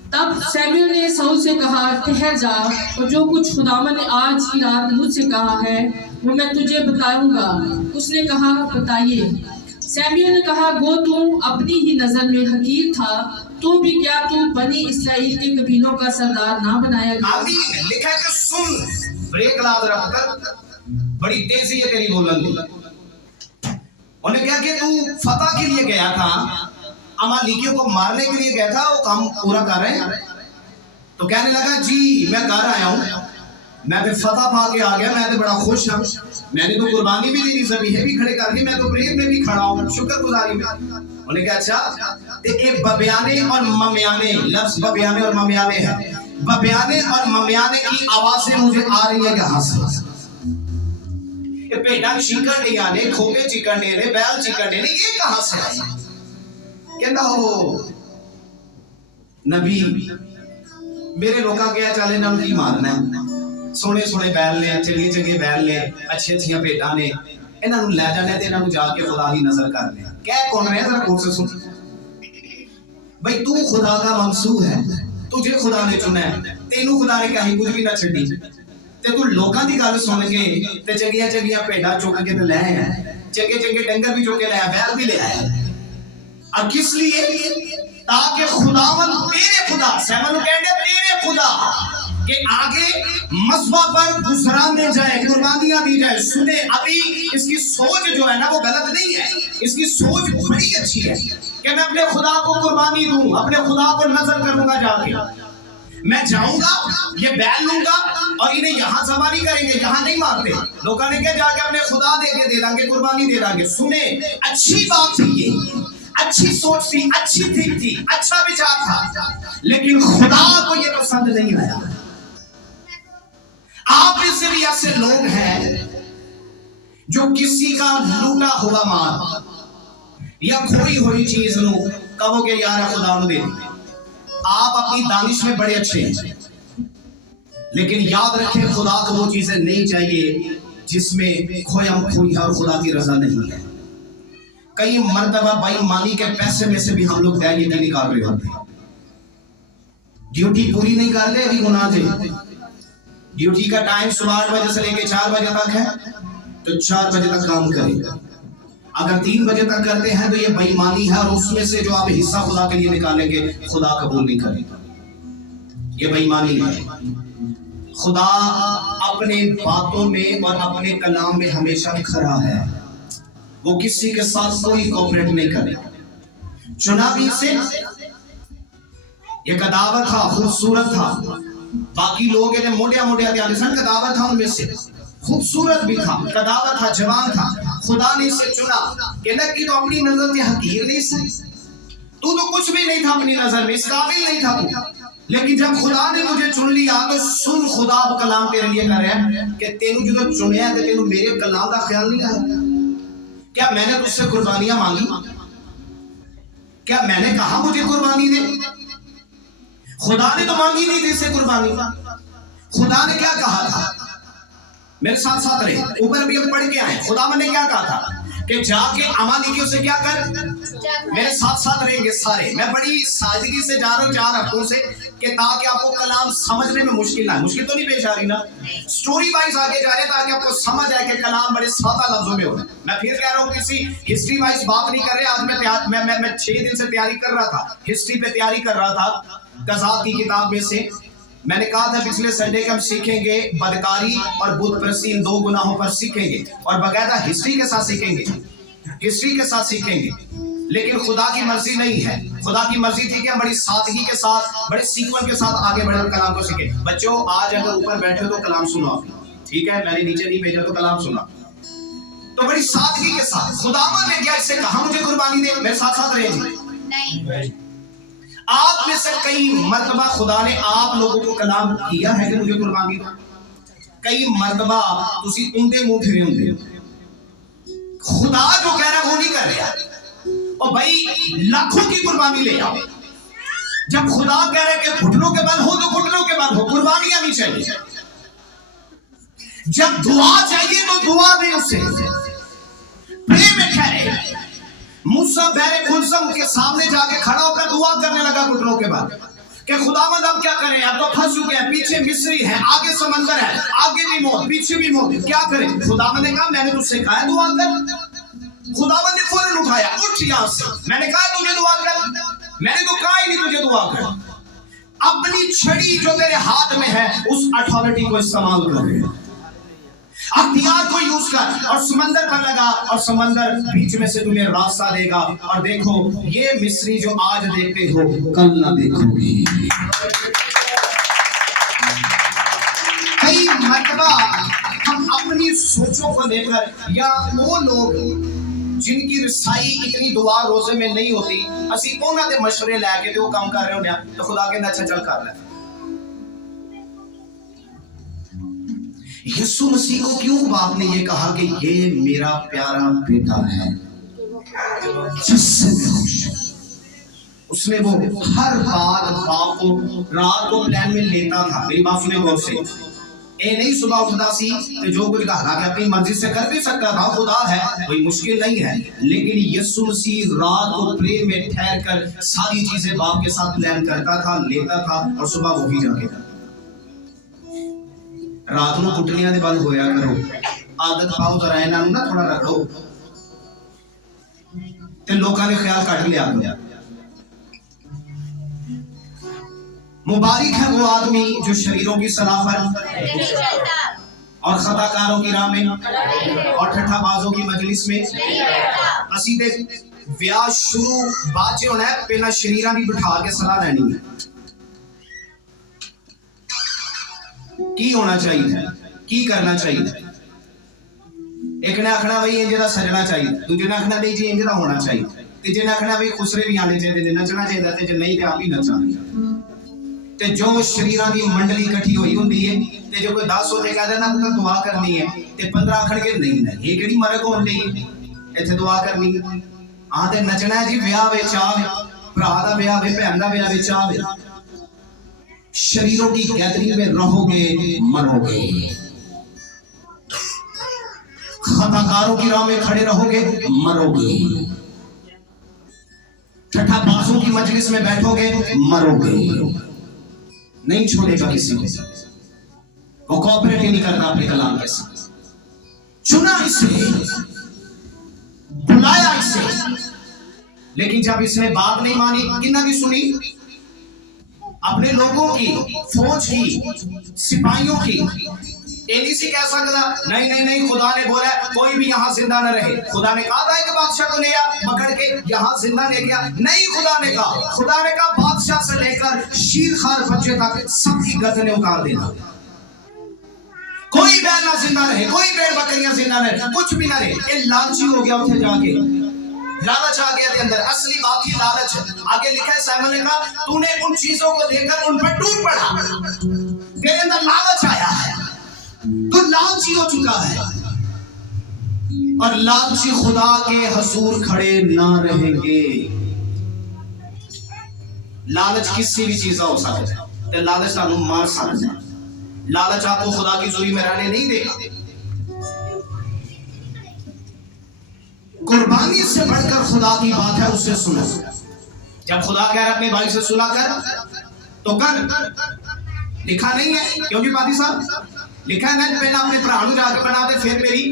तब सैमुएल ने शाऊल से कहा, ठहर जा, और जो कुछ खुदावंद ने आज की रात मुझसे कहा है वो मैं तुझे बताऊंगा। उसने कहा, बताइए। सैमुएल ने कहा, गो तू अपनी ही नजर में हकीर था, तो भी क्या तू बनी इस्राएल के कबीलों का सरदार ना बनाया गया? लिखा है कि सुन, ब्रेक ला जरा पुत्र, बड़ी तेजी है तेरी बोलने। उन्हें क्या कि तू फतह के लिए गया था, अमालेकियों को मारने के लिए गया था, वो काम पूरा कर रहे हैं? तो कहने लगा, जी मैं कर आया हूँ, मैं फिर फतह पा के आ गया, मैं तो बड़ा खुश हूँ, मैंने तो कुर्बानी भी दी थी, ज़बीहे भी खड़े कर दिए, मैं तो प्रेम में भी खड़ा हूँ, शुक्रगुजारी में। उन्हें कहा, अच्छा एक बबियाने और ममियाने, लफ्ज़ बबियाने और ममियाने है, बबियाने और ममियाने की आवाज़ें मुझे आ रही है यहाँ से। भेड़ा चीकने आने, खोपे चीकने ने, बैल चीकने ने, ये कहाँ से आई? कहता हो नबी मेरे लोगों क्या चले ना की मारना है, सोने सोने बैल ने, चंगे चंगे बैल ने, अच्छी अच्छियां भेडां ने, इन्हों लै जाने ते इन्हों जाके खुदा की नजर करने। कह कौन रहे जरा कोर्स सुन भाई, तू खुदा का मंसूब है, तुझे खुदा ने चुना है, तेनू खुदा ने कहीं कुछ भी ना छड्डी, ते तू लोगों की गल सुन के ते चंगियां चंगियां भेडां चुक के ते ले आया, चंगे चंगे डंगर भी चुक के ले आया, बैल भी ले आया। और किस लिए? ताकि खुदावन तेरे खुदा, सैमुएल कहते तेरे खुदा के आगे मस्बा पर गुजराने जाए, कुर्बानियां दी जाए। सुने, अभी इसकी सोच जो है ना वो गलत नहीं है, इसकी सोच बड़ी अच्छी है कि मैं अपने खुदा को कुर्बानी दूं, अपने खुदा को नजर करूंगा, जाके मैं जाऊंगा, ये बैल लूंगा और इन्हें यहां जमा नहीं करेंगे, यहां नहीं मारते। लोगों ने क्या जाके अपने खुदा दे दांगे, कुर्बानी दे दांगे। सुने, अच्छी बात थी ये, अच्छी सोच थी, अच्छी थिंक थी, अच्छा विचार था, लेकिन खुदा को ये पसंद नहीं आया। आप में से भी ऐसे लोग हैं जो किसी का लूटा हुआ माल या खोई हुई चीज लो कहोगे यार खुदा दे। आप अपनी दानिश में बड़े अच्छे हैं, लेकिन याद रखें खुदा को वो चीजें नहीं चाहिए जिसमें खोया खोई और खुदा की रजा नहीं है। कई मर्तबा बेईमानी के पैसे में से भी हम लोग दैनिक निकाल रहे होते हैं। ड्यूटी पूरी नहीं कर रहे, अभी गुनाह थे। ड्यूटी का टाइम सुबह 8 बजे से लेकर 4 बजे तक है, तो 4 बजे तक काम करेगा। अगर 3 बजे तक करते हैं तो ये बेईमानी है, और उसमें से जो आप हिस्सा खुदा के लिए निकालेंगे खुदा कबूल नहीं करेगा, ये बेईमानी है। खुदा अपने बातों में और अपने कलाम में हमेशा खरा है, वो किसी के साथ कोई कोऑपरेट नहीं करेगा। चुनावी से ये कदावर था, खूबसूरत था, बाकी लोग ये मोटिया मोटिया कदावर था, उनमें से खूबसूरत भी था, कदावर था, जवान था। खुदा ने इसे चुना कि तो अपनी नजर में हकीर नहीं सी, तू तो कुछ भी नहीं था अपनी नजर में, इस काबिल नहीं था तू, लेकिन जब खुदा ने मुझे चुन लिया तो सुन, खुदा कलाम तेरे लिए कर रहा है कि तेनू जो चुनिया तो तेनू मेरे कलाम का ख्याल नहीं आया। क्या मैंने तुझसे कुर्बानियां मांगी? क्या मैंने कहा मुझे कुर्बानी दे? खुदा ने तो मांगी नहीं थी इससे कुर्बानी। खुदा ने क्या कहा था? मेरे साथ साथ रहे, ऊपर भी हम पढ़ के आए। खुदा ने क्या कहा था कि जाके अमालिकियों से क्या कर, मेरे साथ साथ रहेंगे सारे। मैं बड़ी सादगी से जा रहा हूँ 4 हफ्तों से, कि ताकि आपको कलाम समझने में मुश्किल ना, मुश्किल तो नहीं पेश आ रही ना, स्टोरी वाइज आगे जा रहे हैं ताकि आपको समझ आए कि कलाम बड़े सादा लफ्जों में हो। मैं फिर कह रहा हूँ किसी हिस्ट्री वाइज बात नहीं कर रहे। आज मैं 6 दिन से तैयारी कर रहा था, हिस्ट्री पे तैयारी कर रहा था, गज़ात की किताब में से। मैंने कहा था पिछले संडे के हम सीखेंगे बदकारी और बुत परस्ती, इन 2 गुनाहों पर सीखेंगे, और बकायदा हिस्ट्री के साथ सीखेंगे, हिस्ट्री के साथ सीखेंगे। लेकिन खुदा की मर्जी नहीं है। खुदा की मर्जी थी कि हम बड़ी सादगी के साथ, बड़े सीक्वेंस के साथ आगे बढ़े, कलाम को सीखें। बच्चों, आज अगर ऊपर बैठे तो कलाम सुनो आप, ठीक है? मैंने नीचे नहीं भेजा तो कलाम सुना, तो बड़ी सादगी के साथ। खुदावन ने क्या इससे कहा मुझे कुर्बानी दे? मेरे साथ साथ रहे नहीं। आप में से कई मर्तबा खुदा ने आप लोगों को कलाम किया है कि मुझे कुर्बानी दो। कई मर्तबा तुसी उंदे मुंह फिरे होंगे, खुदा जो कह रहा है वो नहीं कर रहा। और भाई लाखों की कुर्बानी ले आओ, जब खुदा कह रहे कि घुटनों के बल हो तो घुटनों के बल हो, कुर्बानियां नहीं चाहिए। जब दुआ चाहिए तो दुआ दे, उसे प्रेम में ठहरे। मूसा बहरे खुलसम के सामने जाके खड़ा होकर दुआ करने लगा घुटनों के बाद कि खुदावंद अब क्या करें, अब तो फंस चुके हैं, पीछे मिस्री है, आगे समंदर है, आगे भी मौत, पीछे भी मौत, क्या करें? खुदावंद ने कहा मैंने तुझसे कहा है दुआ कर। खुदावंद ने फौरन उठाया, उठ यहाँ से, मैंने कहा तुझे दुआ कर, मैंने तो कहा ही नहीं तुझे दुआ कर। अपनी छड़ी जो तेरे हाथ में है उस अथॉरिटी को इस्तेमाल कर, अख्तियार को यूज कर, और समंदर पर लगा, और समंदर बीच में से तुम्हें रास्ता देगा। और देखो, ये मिस्री जो आज देखते हो कल ना देखोगे। कई मर्तबा हम अपनी सोचों को लेकर, या वो लोग जिनकी रसाई इतनी दुआ रोजे में नहीं होती, असी उन्हां दे मशवरे लैके ते वो काम कर रहे होने, तो खुदा कहंदा अच्छा चल कर ले। यीशु मसीह को क्यों बाप ने ये कहा कि ये मेरा प्यारा बेटा है जिससे मैं खुश हूं? उसने वो हर बात को रात को प्लान में लेता था। मेरी बात सुने गौर से, ये नहीं सुबह उठता सी तो जो कुछ कहा कि अपनी मर्जी से कर भी सकता था, खुदा है, कोई मुश्किल नहीं है। लेकिन यीशु मसीह रात को प्रेम में ठहर कर सारी चीजें बाप के साथ प्लान करता था, लेता था, और सुबह वो भी जाके करता। रात को कुटनिया दे बल होया करो, आदत पाओ तो रहना ना थोड़ा रख लो, ते लोगों ने ख्याल काट लिया। मुबारक है वो आदमी जो शरीरों की सलाह पर और खताकारों की राह में और ठट्ठाबाजों की मजलिस में, असीदे ਵਿਆਹ ਸ਼ੁਰੂ ਬਾਅਦ ਚ ਹੋਣਾ ਹੈ, ਪਹਿਲਾਂ ਸ਼ਰੀਰਾਂ ਦੀ ਬਿਠਾ ਕੇ ਸਲਾਹ ਲੈਣੀ ਹੈ। ਕੀ ਹੋਣਾ ਚਾਹੀਦਾ, ਕੀ ਕਰਨਾ ਚਾਹੀਦਾ। एक ने आखना भाई इंज दा सजना चाहिए, दूजे ने आखना नहीं जी इंज दा होना चाहिए, तीजे ने आखना भाई खुसरे भी आने चाहिए, नचना चाहिए, ते जे नहीं ते आप ही नचना। ते जो शरीरां दी मंडली इकट्ठी होई हुंदी है, ते जो कोई 10 होते कह देना पुत्र दुआ करनी है, ते 15 आखणगे नहीं नहीं ये केड़ी मरक होण लई इत्थे दुआ करनी है। हां ते नचना है जी, ब्याह वे चाह भरा दा ब्याह वे भैन दा ब्याह वे चाह वे। शरीरों की गैदरिंग में रहोगे मरोगे, खताकारों की राह में खड़े रहोगे मरोगे, ठट्ठाबाजों की मजलिस में बैठोगे मरोगे। नहीं छोड़ेगा किसी को, वो कोऑपरेट ही नहीं करता अपने कलाम के साथ। चुना इसे, बुलाया इसे, लेकिन जब इसने बात नहीं मानी, किन्ना की सुनी, अपने लोगों की, फौज की, सिपाहियों की, एडीसी कह सकता नहीं नहीं नहीं, खुदा ने बोला कोई भी यहाँ जिंदा न रहे। खुदा ने कहा था एक बादशाह को लिया पकड़ के यहाँ जिंदा ले गया, नहीं खुदा ने कहा बादशाह से लेकर शीरखार बच्चे तक सबकी गर्दनें उतार देना। कोई बैल ना जिंदा रहे, कोई भेड़ बकरियां जिंदा रहे, कुछ भी ना रहे। ये लालची हो गया, उठे जाके लालच आ गया अंदर। असली बात ही लालच। आगे लिखा है साइमन ने कहा तूने उन चीजों को देखकर उन पर टूट पड़ा, तेरे अंदर लालच आया है, तो लालची हो चुका है। और लालची खुदा के हजूर खड़े ना रहेंगे। लालच किसी भी चीज का हो सकता है, तो लालच सानू मार सकता है। लालच आपको खुदा की जोरी में रहने नहीं देगा। कुर्बानी से बढ़कर खुदा की बात है, उससे सुनो। जब खुदा कह रहा है अपने भाई से सुलह कर तो कर, लिखा नहीं है क्योंकि पादी साहब लिखा है ना पहले अपने भरा जाके बना दे फिर मेरी।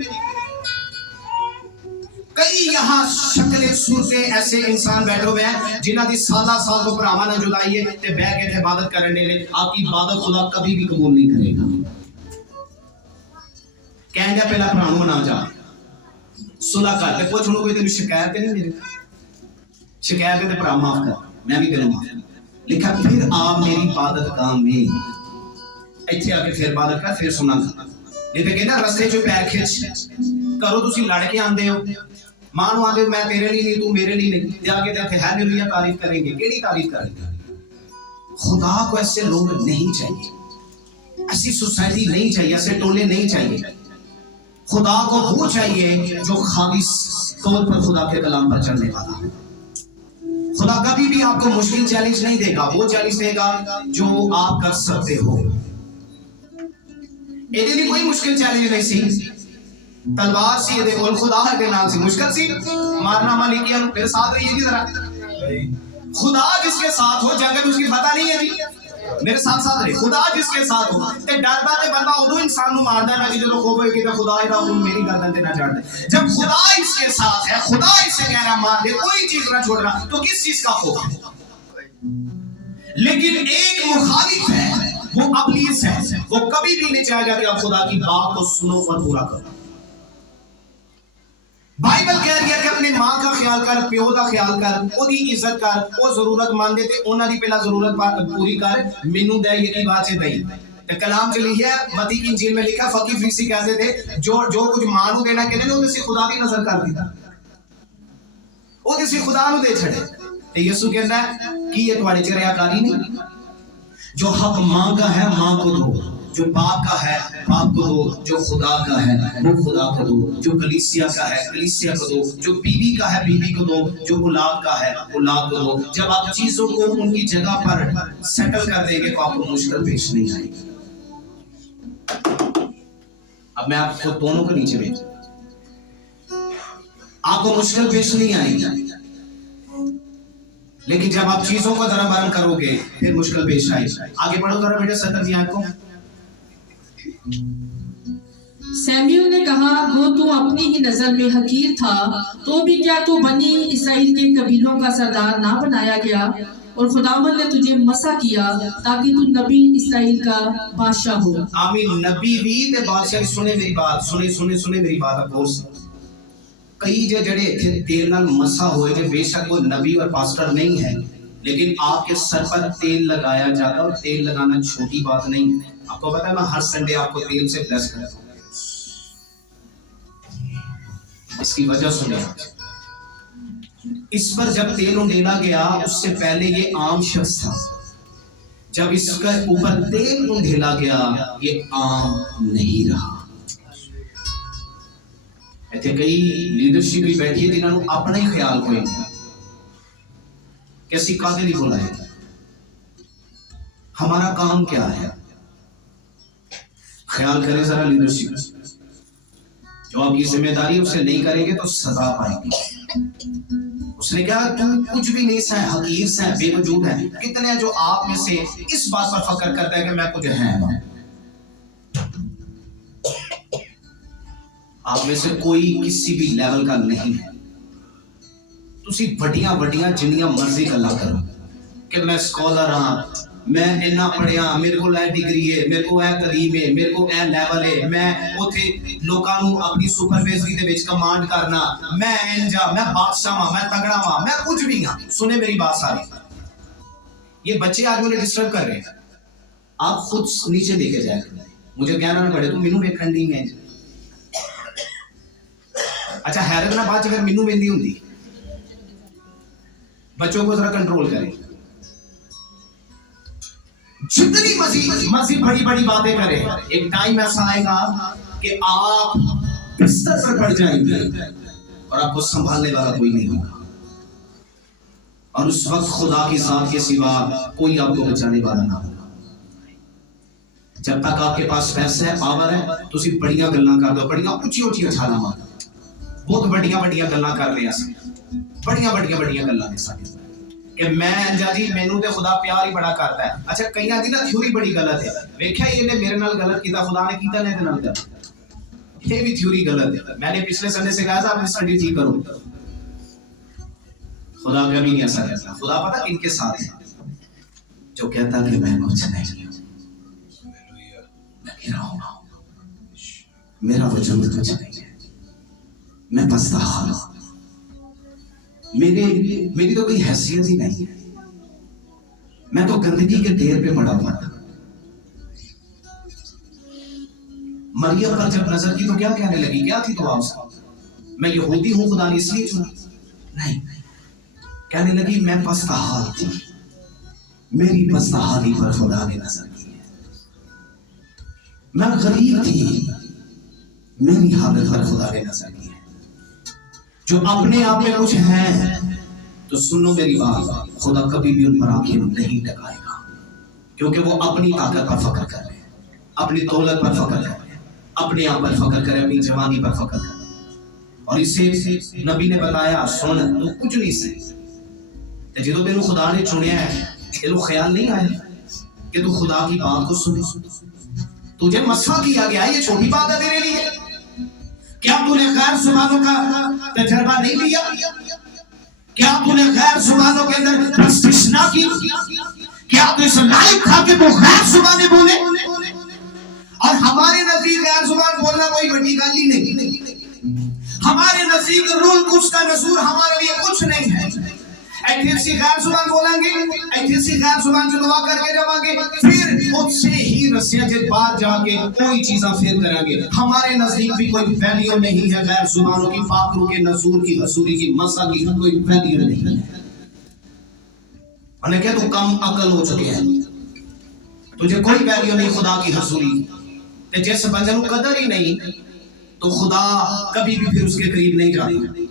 कई यहाँ शक्ले सूरते ऐसे इंसान बैठे हुए हैं जिन्हों की साला साल तो भरावां ने जुदाई है ते बह के इबादत करने ने। आपकी इबादत खुदा कभी भी कबूल नहीं करेगा। कहेंगे पहला भरावां ना जा सुलह कर ते कुछ कोई तेन शिकायत नहीं, मेरे शिकायत है भरा माफ कर, मैं भी तेरे माफ। लिखा फिर आप मेरी इबादत काम में ਇੱਥੇ ਆ ਕੇ ਫਿਰ ਇਬਾਦਤ ਕਰ, ਫਿਰ ਸੁਣਾਂਗਾ। ਨਹੀਂ ਤੇ ਕਹਿੰਦਾ ਰਸਤੇ 'ਚ ਪੈਰ ਖਿੱਚ ਕਰੋ, ਤੁਸੀਂ ਲੜ ਕੇ ਆਂਦੇ ਹੋ, ਮਾਂ ਨੂੰ ਆਂਦੇ ਹੋ ਮੈਂ ਤੇਰੇ ਲਈ ਨਹੀਂ ਤੂੰ ਮੇਰੇ ਲਈ नहीं, जाके तो हालेलुया तारीफ करेंगे। केड़ी तारीफ करेंगे? खुदा को ऐसे लोग नहीं चाहिए, ऐसी सोसाइटी नहीं चाहिए, ऐसे टोले नहीं चाहिए। खुदा को वो चाहिए जो खालिस तौर पर खुदा के कलाम पर चलने वाला है। खुदा कभी भी आपको मुश्किल चैलेंज नहीं देगा, वो चैलेंज देगा जो आप कर सकते हो। ਇਹਦੇ ਲਈ ਕੋਈ ਮੁਸ਼ਕਿਲ ਚੈलेंज नहीं सी, तलवार सी ਇਹਦੇ ਕੋਲ, खुदा के नाम से मुश्किल सी मारना मालिकिया मेरे साथ रहिए की तरह। खुदा जिसके साथ हो जंग में उसकी पता नहीं है जी, मेरे साथ रहे। खुदा जिसके साथ हो ते डरदा ते बंदा उदों इंसान नु मारदा ना कि जदों खोबे कि खुदा इदा हुन मेरी गर्दन ते ना चढ़ दे। जब खुदा इसके साथ है, खुदा इसे कह रहा मार दे, कोई चीज ना छोड़ना, तो किस चीज का खौफ है? लेकिन एक मुखालिफ है, वो अबलीस है, वो कभी भी नहीं चाहेगा कि आप खुदा की बात को सुनो और पूरा करो। बाइबल कह रही है कि अपने मां का ख्याल कर, प्यो का ख्याल कर, ओदी इज्जत कर, वो जरूरतमंद है ते ओना दी पहला जरूरत पूरी कर, मेनू दे यही बात से दई। ते कलाम च लिखा है, मत्ती की इंजील में लिखा, फकीह फरीसी कहते थे जो कुछ मां नु देना कहते ने ओदे से खुदा दी नजर कर दिता, ओदे से खुदा नु दे छड़े। ते यीशु कहता है कि ये तुम्हारी च रियाकारी नहीं, जो हक मां का है मां को दो, जो बाप का है बाप को दो, जो खुदा का है वो खुदा को दो, जो कलीसिया का है कलीसिया को दो, जो बीवी का है बीवी को दो, जो औलाद का है औलाद को दो। जब आप चीजों को उनकी जगह पर सेटल कर देंगे तो आपको मुश्किल पेश नहीं आएगी। अब मैं आपको दोनों को नीचे भेज, आपको मुश्किल पेश नहीं आएगी, लेकिन जब आप चीजों को जरा बरम करोगे फिर मुश्किल पेश आएगी। आगे बढ़ो जरा बेटे, सतर जी आपको। सैमुएल ने कहा वो तू अपनी ही नजर में हकीर था, तो भी क्या तू बनी इसराइल के कबीलों का सरदार ना बनाया गया? और खुदावंद ने तुझे मसा किया ताकि तू नबी इसराइल का बादशाह हो। आमीन। नबी भी ते बादशाह सुने मेरी बात, सुने मेरी बात। अफकोर्स कई जड़े इतने तेल नाल मसा होए ने, बेशक वो नबी और पास्टर नहीं है, लेकिन आपके सर पर तेल लगाया जाता है और तेल लगाना छोटी बात नहीं है। आपको पता है मैं हर संडे आपको तेल से ब्लेस करता हूँ। इसकी वजह सुने, इस पर जब तेल उंडेला गया उससे पहले ये आम शख्स था, जब इसका ऊपर तेल उंडेला गया ये आम नहीं रहा। इतने कई लीडरशिप भी बैठी है जिन्होंने अपना ही ख्याल कोई नहीं कि असी कादे नहीं बुलाए, हमारा काम क्या है। ख्याल करें जरा लीडरशिप, जो आपकी जिम्मेदारी उसे नहीं करेंगे तो सजा पाएंगे। उसने कहा तुम कुछ भी नहीं सह, हकीर से बेवजूद है। कितने जो आप में से इस बात पर फक्र करता है कि मैं कुछ है, आप में से कोई किसी भी लेवल का नहीं है। तुसी बड़ियां बड़ियां जिन्नियां मर्जी गल्लां करो कि मैं स्कॉलर हाँ, मैं इन्ना पढ़िया, मेरे को ए डिग्री है, मेरे को ए तलीम है, मेरे को ए लेवल है, मैं उथे लोकां नू अपनी सुपरवाइजरी दे विच कमांड करना, मैं इंजा, मैं बादशाह हां, मैं तगड़ा हां, मैं कुछ भी हां। सुने मेरी बात सारी, ये बच्चे आज मुझे डिस्टर्ब कर रहे हैं, आप खुद नीचे लेके जाए, मुझे कहना ना पड़े तुम मैनू वेखण दी मैं। अच्छा हैरत ना बात अगर मैनू वेंदी हुंदी। बच्चों को जरा कंट्रोल करें, जितनी मर्जी बड़ी बड़ी बातें करें, एक टाइम ऐसा आएगा कि आप बिस्तर पर पड़ जाएंगे और आपको संभालने वाला कोई नहीं होगा, और उस वक्त खुदा की साथ के सिवा कोई आपको बचाने वाला ना होगा। जब तक आपके पास पैसा है, पावर है, तो सिर्फ बड़ियां गल्लां कर दो, बड़ियां ऊंची ऊंची छाला मार, बहुत बड़ियां गल्लां कर रहे हैं, बड़ियां गल्लां ने साडे कि मैं जाजी मैनू ते खुदा प्यार ही बड़ा करता है। अच्छा कईयां दी ना थ्योरी बड़ी गलत है, वेख्या इहने मेरे नाल गलत कीता, खुदा ने कीता नहीं ते नाल गलत, ये भी थ्योरी गलत है। मैंने पिछले संडे से कहा था अपनी स्टडी ठीक करो, खुदा कभी नहीं ऐसा करता। खुदा पता किनके साथ है, जो कहता कि मैं कुछ नहीं हूं, मैं गिरा हूं, मेरा वजूद कुछ नहीं है, मैं पछता हाल हूं, मेरी तो कोई हैसियत ही नहीं है, मैं तो गंदगी के ढेर पे पड़ा हुआ था। मरियम पर जब नजर की तो क्या कहने लगी, क्या थी तो उसकी, मैं यहूदी हूं खुदा ने इसलिए चुना, नहीं, कहने लगी मैं पछताहाल थी, मेरी पछताहाली पर खुदा ने नजर की है, मैं गरीब थी, मेरी हालत पर खुदा ने नजर की है। जो अपने आप में कुछ है तो सुन लो मेरी बात, खुदा कभी भी उन पर आंखें नहीं टकाएगा, क्योंकि वो अपनी ताकत पर फक्र कर रहे हैं, अपनी दौलत पर फक्र कर रहे हैं, अपने आप पर फक्र करें, अपनी जवानी पर फक्र करें। और इससे नबी ने बताया सुन तू कुछ नहीं से, तो जो तेन खुदा ने चुनिया है तेन ख्याल नहीं आया कि तू खुदा की बात को सुने, तुझे मसा किया गया, ये छोटी बात है तेरे लिए। क्या तूने गैर जुबानों का तजर्बा नहीं लिया? क्या तूने गैर जुबानों के अंदर इस्तिस्ना की? क्या तू इस लायक था कि तू गैर जुबानें बोले? और हमारे नजदीक गैर जुबान बोलना कोई बड़ी गल ही नहीं, हमारे नजदीक रूल कुछ का नसूर हमारे लिए कुछ नहीं है। ऐतिहासिक गैर जुबान बोलेंगे, ऐतिहासिक गैर जुबान जो दुआ करके जावांगे, फिर उससे ही रस्सियां जे बाहर जाके कोई चीज़ा फिर करेंगे। हमारे नजदीक भी कोई वैल्यू नहीं है गैर जुबानों की, फाकरू के, नसूर की, हसूरी की, मसा की कोई वैल्यू नहीं है। मैंने कहा तू कम अकल हो चुके हैं, तुझे कोई वैल्यू नहीं खुदा की हसूरी, ते जिस बंदे को कदर ही नहीं तो खुदा कभी भी फिर उसके करीब नहीं जाता।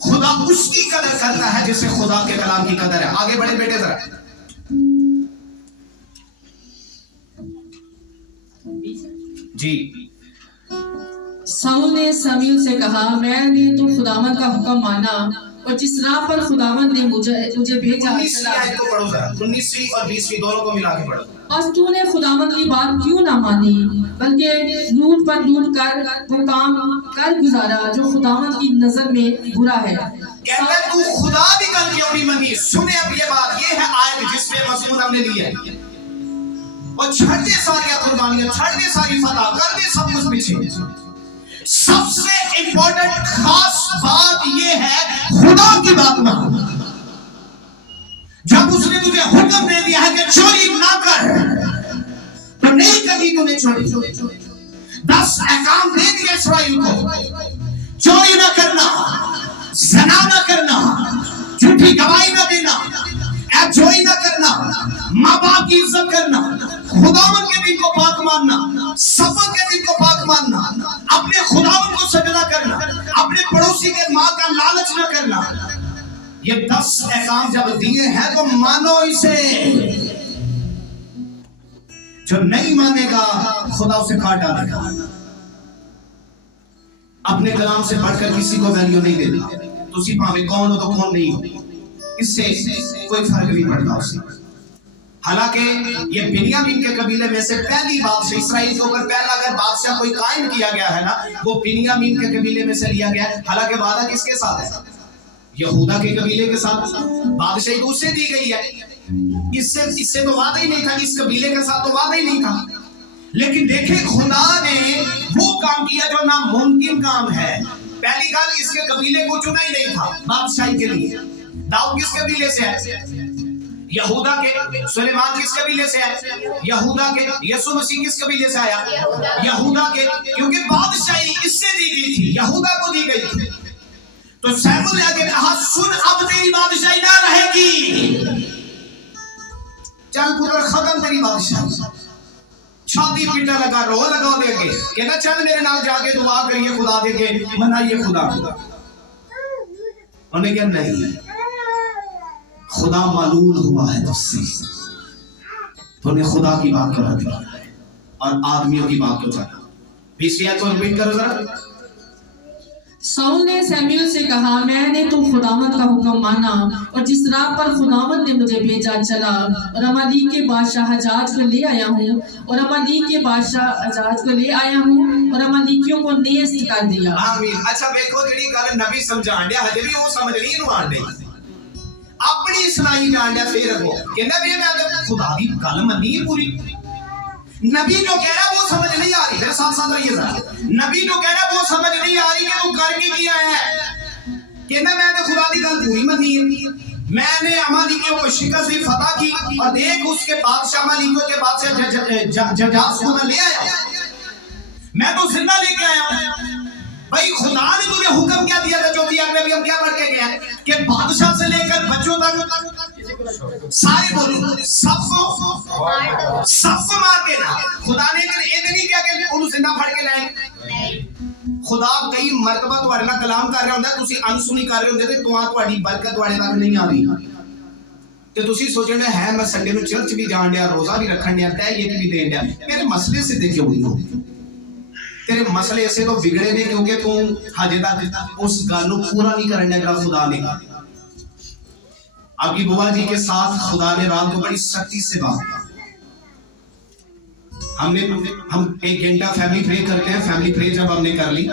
खुदा उसकी कदर करता है जिससे खुदा के कलाम की कदर है। आगे बढ़े बेटे जरा, जी। साउल ने शमूएल से कहा, मैंने तो खुदावंद का हुक्म माना और जिस राह पर खुदावंद ने मुझे भेजा, 19वीं आयत को पढ़ो जरा, 19वीं और 20वीं दोनों को मिला के पढ़ो। और तूने खुदावंद की बात क्यों ना मानी, बल्कि लूट पर लूट कर वो काम कर गुजारा जो खुदावंद की नजर में बुरा है। कहता है तू खुदा की गल क्यों नहीं मानी? सुने अब ये बात, ये है आयत जिसमें मजमून हमने ली है। और छड़ दे सारी कुर्बानियां, छड़ दे सारी फतह, कर दे सब कुछ पीछे। सबसे इंपॉर्टेंट खास बात यह है, खुदा की बात मान। जब उसने तुझे हुक्म दे दिया है कि चोरी ना कर, तो नहीं कभी तूने चोरी। 10 अहकाम दे दिए इसराइल को, चोरी ना करना, ज़ना ना करना, झूठी गवाही ना देना, ऐबजोई ना करना, माँ बाप की इज्जत करना, खुदावन के दिन को पाक मानना, सबत के दिन को पाक मानना, अपने खुदावन को सजदा करना, अपने पड़ोसी के माँ का लालच ना करना। ये 10 अहकाम जब दिए हैं तो मानो इसे। जो नहीं मानेगा खुदा उसे काट डालेगा। अपने कलाम से बढ़कर किसी को वैल्यू नहीं देता। तुसी भावे कौन हो तो कौन नहीं हो, इससे कोई फर्क नहीं पड़ता उसे। हालांकि ये बिन्यामीन के कबीले में से पहली बादशाह, इसराइल के ऊपर पहला अगर बादशाह कोई कायम किया गया है ना, वो बिन्यामीन के कबीले में से लिया गया है। हालांकि वादा किसके साथ है? यहूदा के कबीले के साथ। बादशाही तो उससे दी गई है, इससे तो वादा ही नहीं था, इस कबीले के साथ तो वादा ही नहीं था। लेकिन देखे खुदा ने वो काम किया जो नामुमकिन काम है। पहली बार इसके कबीले को चुना ही नहीं था बादशाही के लिए। दाऊद किस कबीले से है? यहूदा के। सुलेमान किस कबीले से है? यहूदा के। यीशु मसीह किस कबीले से आया? यहूदा के। क्योंकि बादशाही इससे दी गई थी, यहूदा को दी गई थी। तो सैमुएल ने आगे कहा, सुन अब तेरी बादशाही ना रहेगी, चल पुत्र खत्म तेरी बादशाही। छाती पीटा लगा, रो लगा देंगे, कहना चल मेरे नाल जाके दुआ करिए, खुदा देंगे, मनाइए खुदा। उन्हें क्या नहीं, खुदा मालूम हुआ है तुझसे, तूने खुदा की बात करा दी और आदमियों की बात को जाना। 20 आयत को रिपीट करो जरा। शाऊल ने सैमुएल से कहा, मैंने तो खुदावंद का हुक्म माना और जिस राह पर खुदावंद ने मुझे भेजा चला, और अमालेक के बादशाह हजाज को ले आया हूँ, और अमालेक के बादशाह हजाज को ले आया हूँ और अमालेकियों को नेस्त कर दिया। आमीन। अच्छा देखो, जेडी गल नबी समझाण दिया, हजे भी वो समझ नहीं इनु आण दे, अपनी सुनाई जाण दिया। फिर वो कहंदा वे मैं खुदा दी गल मन्नी पूरी। नबी जो कह रहा वो समझ नहीं आ रही। मेरे साथ साथ रहिए जरा। नबी जो कह रहा वो समझ नहीं आ रही कि तू करके किया है। कहना मैं तो खुदा की गल पूरी मनी है, मैंने अमालेकियों को शिकस्त दी, फतह की, और देख उसके बादशाह अमालेकियों के बादशाह जजास को मैं ले आया, मैं तो जिंदा लेके आया हूं। भाई खुदा ने तुझे हुक्म क्या दिया था? चौथी आयत में भी हम क्या पढ़ के गए कि बादशाह से लेकर बच्चों तक सारे बोलो सबको मार के ना। खुदा ने एक नहीं क्या कि उन्हें जिंदा फड़ के लाए। खुदा कई मरतबा तुम्हारे नाल कलाम कर रहा हुंदा, तुसी अनसुनी कर रहे हुंदे ते तुम्हारी बरकत तुम्हारे तक नहीं आ रही, ते तुसी सोचने है मैं संडे ਨੂੰ चर्च भी जान दिया, रोजा भी रखन दिया, तहयत भी देन दिया, मेरे मसले से देखियो नहीं। तेरे मसले ऐसे तो बिगड़े ने क्योंकि तू हजे तक उस गल को पूरा नहीं करने का खुदा ने। आपकी बुआ जी के साथ खुदा ने रात को बड़ी सख्ती से बात। हम 1 घंटा फैमिली प्रे करते हैं। फैमिली प्रे जब हमने कर ली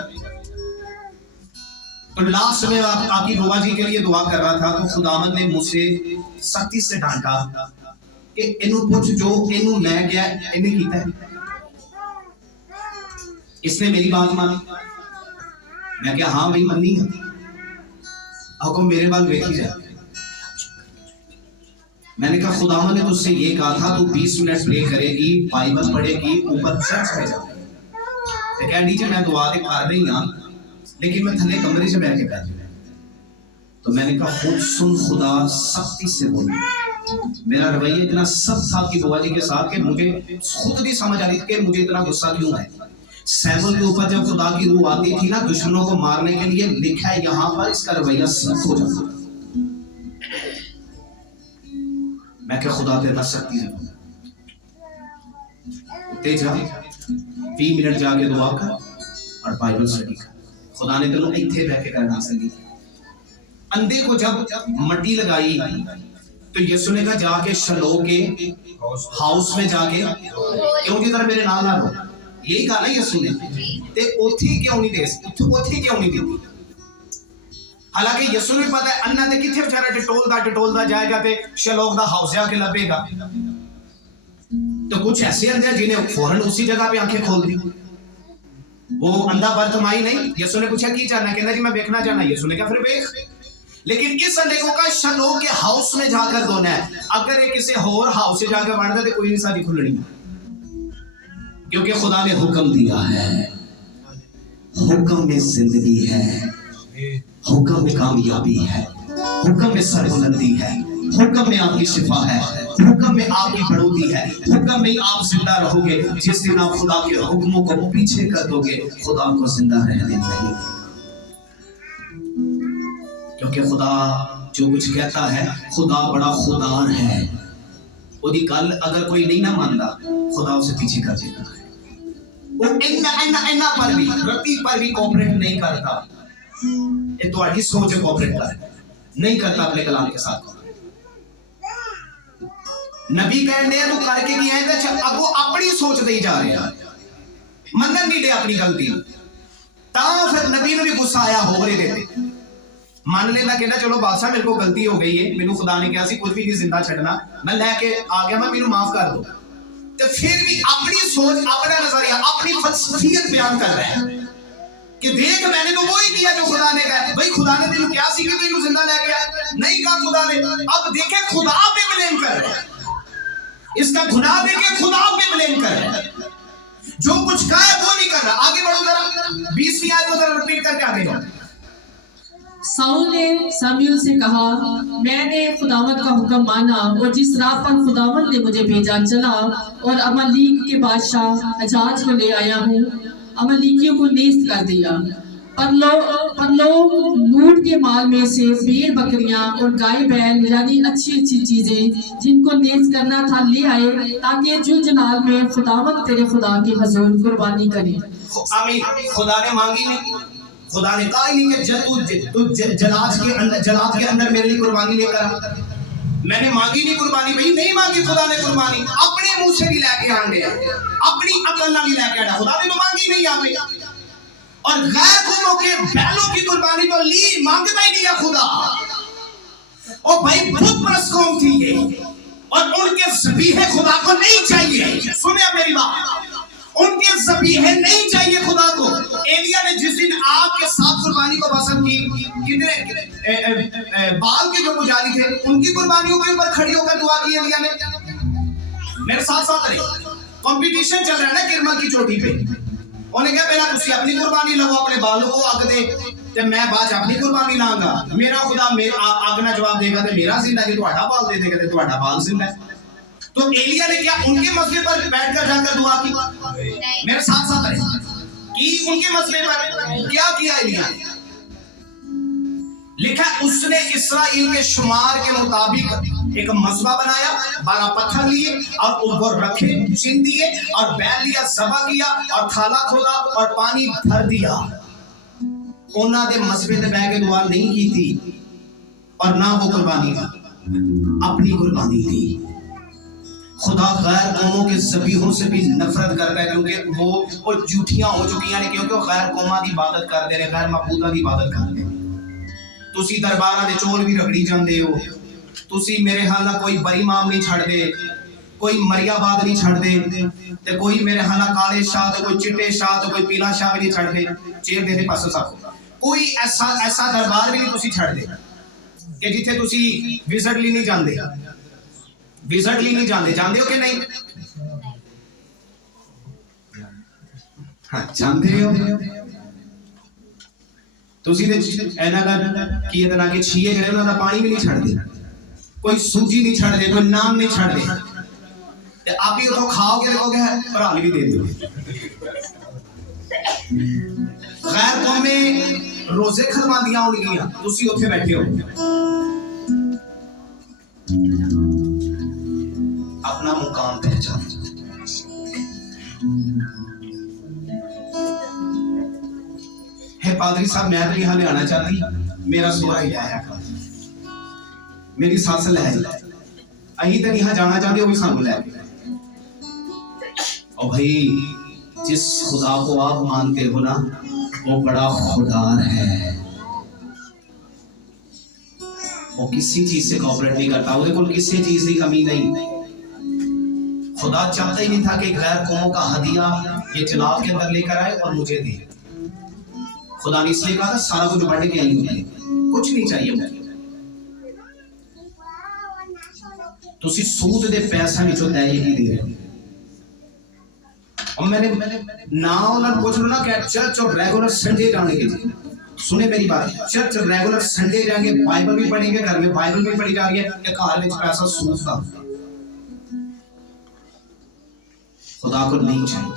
तो लास्ट में आपकी बुआ जी के लिए दुआ कर रहा था, तो खुदावंद ने मुझसे सख्ती से डांटा कि इन्हू पूछ जो इन्हू मैं गया इन्हें कीता है। इसने मेरी बात मानी। मैं क्या हाँ भाई मन्नी है। आपको मेरे बाल देखी जाए। मैंने कहा खुदावंद ने तुझसे ये कहा था तू 20 मिनट प्रे करेगी, बाइबल पढ़ेगी, ऊपर चर्च में जाएगी। तो कह नीचे मैं दुआ दे कर रही हां, लेकिन मैं थले कमरे से बैठ के कर रही। तो मैंने कहा खुद सुन, खुदा सख्ती से बोली। मेरा रवैया इतना सख्त था कि बुआ जी के साथ कि मुझे खुद नहीं समझ आ रही कि मुझे इतना गुस्सा क्यों है। सैमुएल के ऊपर जब खुदा की रूह आती थी ना दुश्मनों को मारने के लिए, लिखा है यहाँ पर इसका रवैया सख्त हो जाता। मैं क्या खुदा देता सकती है तेजा 20 मिनट जाके दुआ कर और बाइबल स्टडी कर। खुदा ने तेनों इत्थे बैठ के करना सकी। अंधे को जब मट्टी लगाई तो यीशु ने कहा जाके शलो के हाउस में जाके क्योंकि तरह मेरे नाल ना रो। यही कहा ना यीशु ने, ते ओथी क्यों नहीं दे, ओथी क्यों नहीं दी। हालांकि यीशु ने पता है अन्ना ते किथे बेचारा टटोलदा जाएगा ते शलोक दा हाउस जाके लभेगा। तो कुछ ऐसे अंधे जिन्हें फौरन उसी जगह पे आंखें खोल दी। वो अंधा बर्तमाई नहीं, यसु ने पूछा की चाहना, कहना जी मैं देखना चाहना, यसु ने कहा फिर देख। लेकिन इस अंधे को का शलोक के हाउस में जाकर धोना है। अगर ये किसी और हाउस से जाकर बढ़ता तो कोई नहीं सारी खुलनी, क्योंकि खुदा ने हुक्म दिया है। हुक्म में जिंदगी है, हुक्म में कामयाबी है, हुक्म में सरबुलंदी है, हुक्म में आपकी शिफा है, हुक्म में आपकी बढ़ोतरी है, हुक्म में आप जिंदा रहोगे। जिस दिन आप खुदा के हुक्मों को पीछे कर दोगे, खुदा को जिंदा रहने नहीं, क्योंकि खुदा जो कुछ कहता है, खुदा बड़ा खुदार है। उसकी गल अगर कोई नहीं ना मानता, खुदा उसे पीछे कर देता है। वो इन्ना पर भी रत्ती पर भी कोऑपरेट नहीं करता। ये तुम्हारी सोच है, कोऑपरेट कर नहीं करता अपने कलाम के साथ। नबी कहने तू करके की है तो अगो अपनी सोच दे जा रहे हैं, मनन नहीं दे अपनी गलती। ता फिर नबी ने भी गुस्सा आया, हो रहे देते मान लेना, कहना चलो बादशाह मेरे को गलती हो गई है, मैनू खुदा ने कहा सी कुछ भी नहीं जिंदा छड़ना, मैं लेके आ गया, मैं मैनू माफ कर दो। तो फिर भी अपनी सोच, अपना नजरिया, अपनी फलसफियत बयान कर रहे हैं कि देख मैंने तो वो ही किया जो खुदा ने कहा। भाई खुदा ने तेन क्या सी कि तेन जिंदा लेके आया, नहीं कहा खुदा ने। अब देखे खुदा पे ब्लेम कर रहे हैं, इसका गुनाह देखे खुदा पे ब्लेम कर रहे हैं। जो कुछ कहा है वो नहीं कर रहा। आगे बढ़ो जरा, 20वीं आयत को जरा रिपीट करके आगे बढ़ो। साउल ने शमूएल से कहा, मैंने खुदावंद का हुक्म माना और जिस राह पर खुदावंद ने मुझे भेजा चला, और अमालेक के बादशाह अजाज को ले आया हूँ। अमालेकियों को नेस्त कर दिया। पर लोग लूट के माल में से भेड़ बकरियां और गाय बैल यानी अच्छी अच्छी चीजें जिनको नेस्त करना था ले आए, ताकि जुलजलाल में खुदावंद तेरे खुदा की हजूर कुर्बानी करे। आमीन। खुदा ने मांगी नहीं, खुदा ने कहा ही नहीं कि तू जलाद के अंदर मेरे लिए कुर्बानी लेकर आ। मैंने मांगी नहीं कुर्बानी, भाई नहीं मांगी खुदा ने कुर्बानी, अपने मुंह से भी लेके आंदे, अपनी अकल ना भी लेके आना। खुदा ने तो मांगी नहीं यहाँ पे। और गैर कौमों के बैलों की कुर्बानी तो ली, मांगता ही नहीं खुदा। और भाई बुत परस्त कौम थी ये, और उनके ज़बीहे खुदा को नहीं चाहिए। सुने मेरी बात, उनके ज़बीहे नहीं चाहिए खुदा को। एलिया ने जिस दिन आग के साथ कुर्बानी को पसंद की, कितने बाल के जो पुजारी थे उनकी कुर्बानियों के ऊपर खड़ी होकर दुआ की एलिया ने। मेरे साथ साथ रहे, कंपटीशन चल रहा है ना किरमा की चोटी पे। उन्हें क्या पहला तुसी अपनी कुर्बानी लो, अपने बालों को अग दे, ते मैं बाद अपनी कुर्बानी लाऊंगा। मेरा खुदा मेरा अग ना जवाब देगा तो मेरा जिंदा, जो तुम्हारा बाल दे देगा तो तुम्हारा बाल जिंदा है। तो एलिया ने क्या उनके मसले पर बैठकर जाकर दुआ की? मेरे साथ साथ रहे कि उनके मसले पर क्या किया एलिया ने? लिखा उसने इस्राएल के शुमार के मुताबिक एक मसबा बनाया, 12 पत्थर लिए और उनको रखे, चिन दिए और बैल लिया, ज़बह किया और थाला खोला और पानी भर दिया। उन्होंने मसबे से बह के दुआ नहीं की थी और ना वो कुर्बानी अपनी कुर्बानी दी। खुदा गैर कौमों के ज़बीहों से भी नफरत करता है, क्योंकि वो झूठियां हो चुकी हैं, क्योंकि गैर कौमां की इबादत करते हैं, गैर मबूदा की इबादत करते हैं। तुसी दरबारां दे चोल भी रगड़ी जांदे हो, तुसी मेरे हाल ना कोई बरी माम नहीं छड़दे, कोई मरियाबाद नहीं छड़दे, ते कोई मेरे हाल ना काले शाह ते कोई चिट्टे शाह ते कोई पीला शाह भी नहीं छड़दे। चेर दे पासों सब कोई ऐसा दरबार भी नहीं तुसी छड़दे कि जिथे तुसी विजिटली नहीं जांदे, विजिटली नहीं जांदे। जानदे हो कि नहीं? हाँ जानते हो। तुसी दे ऐना का की इतना कि छीए जड़े उन्हां दा पानी भी नहीं छड़दे, कोई सूजी नहीं छड़दे, कोई नाम नहीं छड़दे, ते आप ही उतो खाओगे देखोगे भराल भी दे दो। गैर कौमें रोजे खरवांदियां होणगियां, तुसी उत्थे बैठे हो। अपना मुकाम पहचान। है पादरी साहब, मैं तो यहाँ आना चाहती, मेरा सोरा ही आया, मेरी सास लै अही तक यहाँ जाना चाहते हो भी सानू लैके। और भाई जिस खुदा को आप मानते हो ना, वो बड़ा खुदार है, वो किसी चीज से कॉपरेट नहीं करता, वो कोल किसी चीज की कमी नहीं। खुदा चाहता ही नहीं था कि गैर कौमों का हदिया ये जलाल के अंदर लेकर आए और मुझे दे। खुदा ने इसलिए कहा था सारा कुछ बांट के आई मुझे, कुछ नहीं चाहिए मुझे। तुसी सूद दे पैसा विचों लै ही दे रहे हो। और मैंने ना उन्होंने पूछ लो ना क्या चर्च और रेगुलर संडे जाने के लिए, सुने मेरी बात, चर्च रेगुलर संडे जाएंगे, बाइबल भी पढ़ेंगे, घर में बाइबल भी पढ़ी जा रही है, कि घर में पैसा सूद का खुदा को नहीं चाहिए।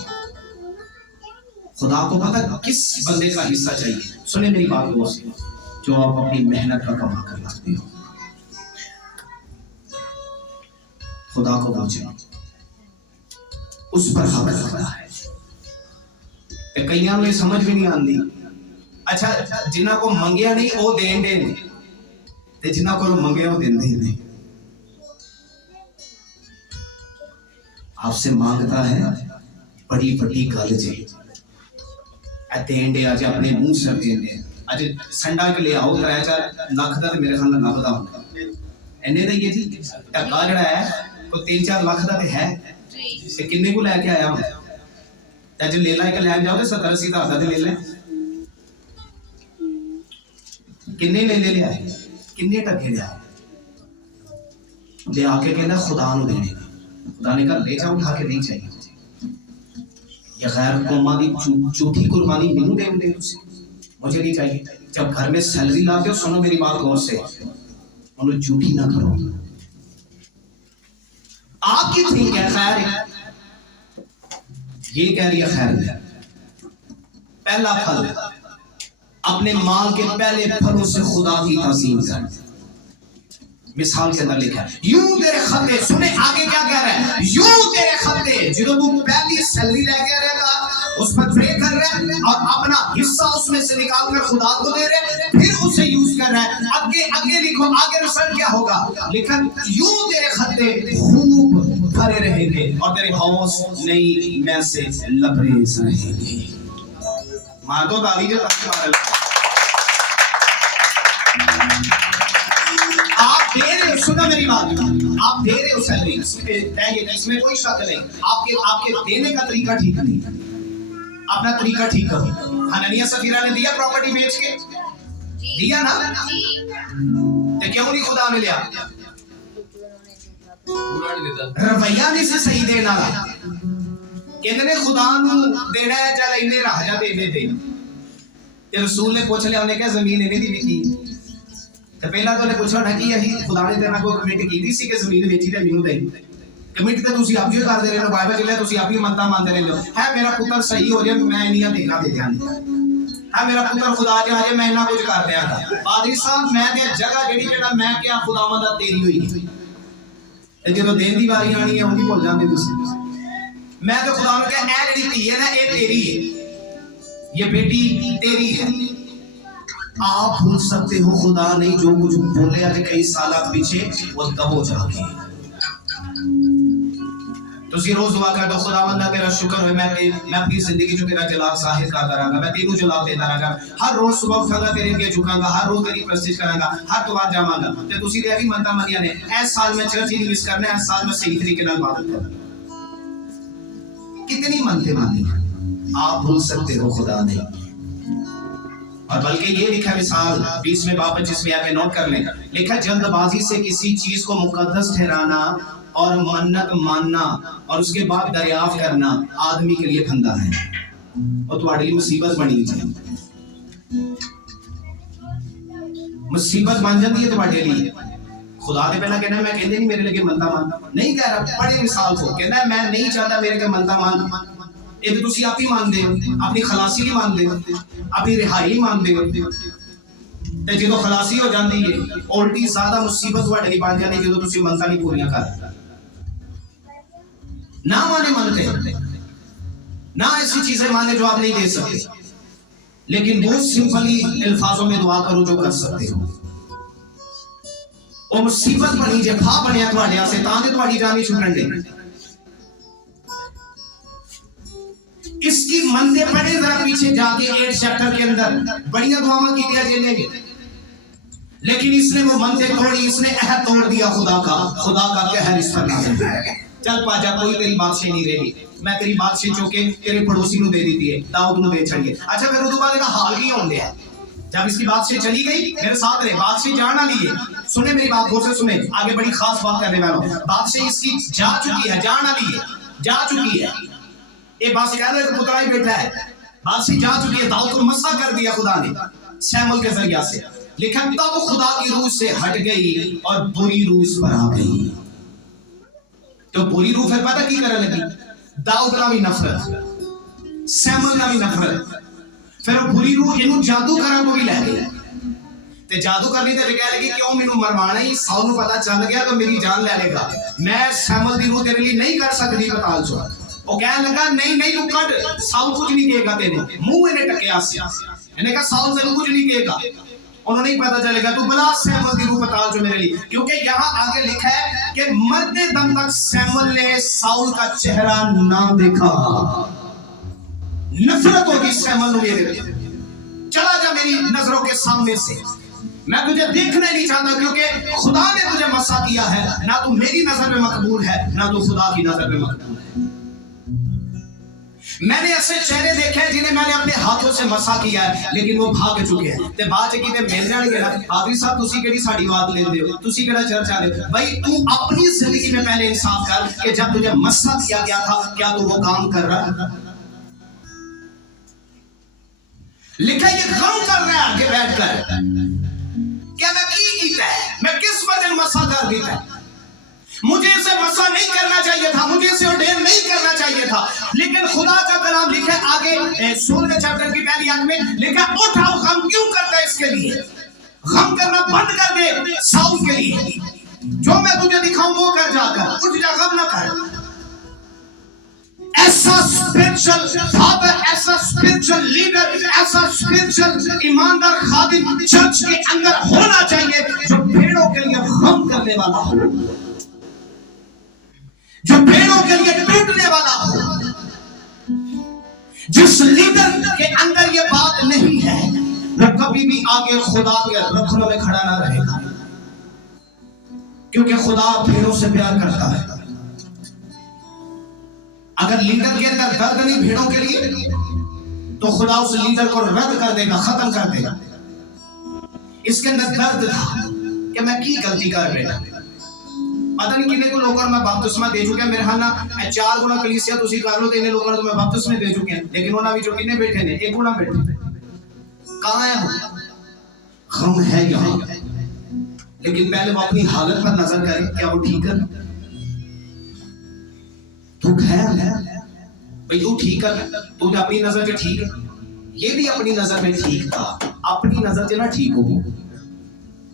खुदा को पता किस बंदे का हिस्सा चाहिए। सुने मेरी बात को, जो आप अपनी मेहनत का कमा कर लाते हो, खुदा को पूछे, उस पर हक लगता है। कईयां में समझ भी नहीं आती। अच्छा, जिन्हों को मंगिया नहीं वो देन दे, जिन्हों को मंगिया वो देंदे ही नहीं। आपसे मांगता है बड़ी बड़ी गल जे, देन दे अज अपने मुंह सिर देन दे। अज संडा के ले आओ 3-4 लाख का, तो मेरे ख्याल में लभदा होगा इन्ने दा ही है जी। टका जड़ा है कोई 3-4 लाख का तो है, किन्ने को लैके आया हूं। अज ले ला के लैन जाओ तो 70-80 हज़ार ले ले, किन्ने ले ले लिया, किन्ने टके लिया, ले आके कहना खुदा नु देने। खुदा ने कहा ले जाओ उठा के, नहीं चाहिए ये गैर कौमां दी झूठी कुर्बानी मैनू देन दे, मुझे नहीं चाहिए। जब घर में सैलरी लाते हो, सुनो मेरी बात गौर से, उन्हें झूठी ना करो। आपकी ठीक है खैर है, ये कह रही है खैर है। पहला फल अपने माल के पहले फलों से खुदा की ताज़ीम कर। मिसाल के अंदर लिखा है यूं तेरे खत्ते, सुने आगे क्या कह रहा है, यूं तेरे खत्ते जो तू पहली सैलरी लेके रहेगा उस पर प्रे कर रहा है और अपना हिस्सा उसमें से निकाल कर खुदा को दे रहे हैं, फिर उसे यूज कर रहा है। आगे लिखो, आगे रिजल्ट क्या होगा, लिखा यूं तेरे खत्ते खूब भरे रहेंगे और तेरे हौस नई में से लबरेज रहेंगे। मार दो ताली जो आप दे रहे हो, सुना मेरी बात, आप दे रहे हो सैलरी, इसमें कोई शक नहीं। आपके देने का तरीका ठीक नहीं, अपना तरीका ठीक करो। हननिया सफीरा ने दिया प्रॉपर्टी बेच के, दिया ना, तो क्यों नहीं खुदा ने लिया? रवैया नहीं से सही देना, कहते ने खुदा नू देना है, चल इन्हें रह जा देने दे। रसूल ने पूछ लिया, उन्हें क्या जमीन इन्हें दी विकी? तो पहला तो पूछा ना कि अही खुदा ने तेरे को कमिट की सी कि जमीन बेची ते मैनू दे। कमिट तो तुसी आप ही कर दे रहे हो, बाइबल चले तुसी आप ही मनता मानते रहे हो। है मेरा पुत्र सही हो जाए मैं इन्हीं देना दे दिया, है मेरा पुत्र खुदा आ जाए मैं इन्ना कुछ कर दिया। पादरी साहब मैं ते जगह जेडी जेड़ा मैं क्या खुदावंद दा तेरी हुई ते जो देन दी बारी आनी है उंदी भूल जांदे तुसी। मैं तो खुदा ने कहा ए जेडी धी है ना ये तेरी है, ये बेटी तेरी है। आप भूल सकते हो खुदा नहीं जो कुछ बोले आज कई साल पीछे वो तब हो जाके तुसी रोज दुआ कर दो, खुदावंद तेरा शुक्र है मैं अपनी जिंदगी जो तेरा जलाल जाहिर करता रहांगा, मैं तेनू जलाल देता रहांगा। हर रोज सुबह उठांगा तेरे अगे झुकांगा, हर रोज तेरी प्रस्तिश करांगा, हर दुआ जावांगा। ते तुसी ते भी मनता मनिया ने इस साल में चर्च ही मिस करना है, इस साल में सही तरीके नाल इबादत करना। कितनी मनते मानी आप भूल सकते हो खुदा नहीं। और बल्कि ये लिखा मिसाल 20वें बाब 25वें आयत में नोट कर लें, लिखा जल्दबाजी से किसी चीज को मुकद्दस ठहराना और मन्नत मानना और उसके बाद दरियाफ्त करना आदमी के लिए फंदा है और तुम्हारे लिए मुसीबत बनी जाए, मुसीबत बन जाती है तुम्हारे लिए। खुदा ने पहला कहना मैं कहते नहीं मेरे लिए मनता मान, नहीं कह रहा, बड़े मिसाल को कहना मैं नहीं चाहता मेरे लिए मनता मान। ये तो तुसी आप ही मानते हो, अपनी खलासी नहीं मानते हो, अपनी रिहाई मानते हो। ते जो खलासी हो जाती है उल्टी ज्यादा मुसीबत तुहाडे लिए बन जाती है जो तुसी मनता नहीं पूरियां कर ना माने मनते ना ऐसी चीजें माने जो आप नहीं दे सकते, लेकिन बहुत सिंपली अल्फाजों में दुआ करो जो कर सकते हो। वो मुसीबत बनी जे फा बनया तुहाडे आसे तां ते तुहाडी जान नहीं छुटण दे। इसकी मंदे पढ़े जरा पीछे जाके 8 चैप्टर के अंदर बढ़िया दुआवां की दिया जेने, लेकिन इसने वो मंदे तोड़ी, इसने अहद तोड़ दिया खुदा का कहर इस पर नाज़िल है। चल पाजा कोई तेरी बात से नहीं रही। मैं तेरी बादशाही चौके तेरे पड़ोसी को दे दी थी, दाऊद को दे छड़िए। अच्छा फिर उस बाद हाल की होने है, जब इसकी बादशाही चली गई, मेरे साथ रहे, बादशाही जाना लिए, सुने मेरी बात गौर से सुने, आगे बड़ी खास बात करने वाला हूं। बादशाही इसकी जा चुकी है, जाना लिए, जा चुकी है, ये बात कह दो, पुतला ही बैठा है, बादशाही जा चुकी है, दाऊद को मसा कर दिया खुदा ने शैमुएल के जरिया से। लिखा तब तो खुदा की रूह से हट गई और बुरी रूह इस पर आ गई। तो बुरी रूह फिर पता की करने लगी, दाऊद ना भी नफरत, शैमुएल ना भी नफरत, फिर बुरी रूह इन्हों जादू करने को भी ले गई। ते जादू करनी ते कह लगी क्यों मैनू मरवाना ही, साउल नू पता चल गया तो मेरी जान ले लेगा, मैं शैमुएल दी रूह तेरे लिए नहीं कर सकती पताल चो। वो कह लगा नहीं नहीं तू कट, साउल कुछ नहीं कहेगा तेनू, मुंह इन्हें टकया सी, इन्हें कहा साउल तेनू कुछ नहीं कहेगा, उन्होंने नहीं पता चलेगा, तू बुला शैमुएल दी रूह पताल चो मेरे लिए। क्योंकि यहाँ आगे लिखा है कि मरते दम तक शैमुएल ने साउल का चेहरा ना देखा, नफरत होगी शैमुएल नू मेरे लिए, चला जा मेरी नजरों के सामने से, मैं तुझे देखना नहीं चाहता, क्योंकि खुदा ने तुझे मसा किया है, ना तू मेरी नजर में मकबूल है ना तू खुदा की नजर में मकबूल है। मैंने ऐसे चेहरे देखे हैं जिन्हें मैंने अपने हाथों से मसा किया है, लेकिन वो भाग चुके हैं। ते बाद च किते मिल जाणगे ना, हाफिज साहब तुसी केड़ी साडी बात लेंदे हो, तुसी केड़ा चर्च आ रहे हो भाई, तू अपनी जिंदगी में पहले इंसाफ कर कि जब तुझे मसा किया गया था क्या तू वो काम कर रहा है। लिखा ये गम कर रहा है आगे बैठकर, क्या मैं की कीता है, मैं किस वजह मसा कर दिया है, मुझे इसे मसा नहीं करना चाहिए था, मुझे इसे ऑर्डेन नहीं करना चाहिए था, लेकिन खुदा का कलाम लिखा है आगे 16वें चैप्टर की पहली आयत में लिखा, उठ अब गम क्यों करता है, इसके लिए गम करना बंद कर दे साउल के लिए, जो मैं तुझे दिखाऊं वो कर जाकर, उठ जा, गम ना कर। ऐसा स्पिरिचुअल फादर, ऐसा स्पिरिचुअल लीडर, ऐसा स्पिरिचुअल ईमानदार खादिम चर्च के अंदर होना चाहिए जो भेड़ों के लिए गम करने वाला हो, जो भेड़ों के लिए टूटने वाला हो। जिस लीडर के अंदर ये बात नहीं है वो कभी भी आगे खुदा के रखने में खड़ा ना रहेगा, क्योंकि खुदा भेड़ों से प्यार करता है। अगर लीडर के अंदर दर्द नहीं भेड़ों के लिए तो खुदा उस लीडर को रद्द कर देगा, खत्म कर देगा। इसके अंदर दर्द था कि मैं की गलती कर रहा, पता नहीं कितने को लोगों को मैं बपतिस्मा दे चुका, मेरे हाल ना 4 गुना कलीसिया तुसी कर लो, तो इन्हें लोगों को मैं बपतिस्मे दे चुके हैं, लेकिन उन्होंने भी जो कितने बैठे ने, 1 गुना बैठे, कहाँ है वो गम है यहाँ। लेकिन पहले वो अपनी हालत पर नजर करें, क्या वो ठीक है, तू खैर है भाई, तू ठीक है, तू अपनी नजर से ठीक है, ये भी अपनी नजर में ठीक था, अपनी नजर से ना ठीक हो,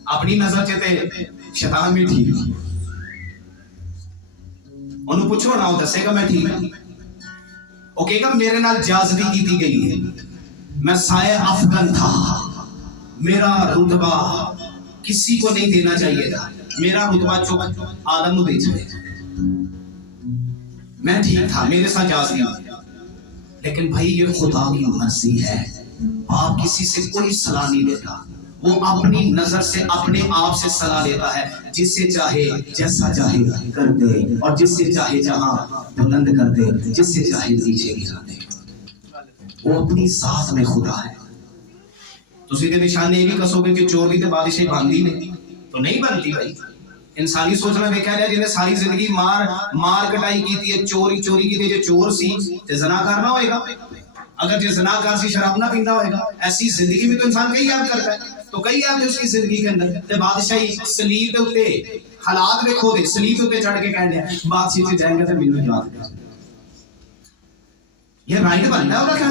अपनी नजर से ते शैतान भी ठीक है, उन्हें पूछो ना, वो दसेगा मैं ठीक है, वो कहेगा मेरे नाल जाजदी की गई है, मैं साए अफगन था, मेरा रुतबा किसी को नहीं देना चाहिए था, मेरा रुतबा जो आदम को दे चाहिए, मैं ठीक था, मेरे साथ जाजदी। लेकिन भाई ये खुदा की मर्जी है, आप किसी से कोई सलाह नहीं लेता, वो अपनी नजर से अपने आप से सलाह लेता है, जिससे चाहे जैसा चाहे कर दे, और जिससे चाहे जहां बुलंद कर दे, जिससे चाहे नीचे गिरा दे, वो अपनी साथ में खुदा है। तुसी ते निशाने ये भी कसोगे कि चोर की बादशाही बनती नहीं, तो नहीं बनती भाई। इंसानी सोचना देखा जाए, जिन्हें सारी जिंदगी मार कटाई की थी, चोरी की, जो चोर सी ते ज़नाकार ना होएगा, अगर जो ज़नाकार सी शराब ना पींदा होएगा, ऐसी जिंदगी में तो इंसान कई याद करता है, तो कई याद है उसकी जिंदगी के अंदर, ते बादशाही सलीब के उत्ते हालात देखो दे, सलीब के उत्ते चढ़ के कहने बादशाही से जाएंगे तो मैनू याद कर, ये राइट बनता है क्या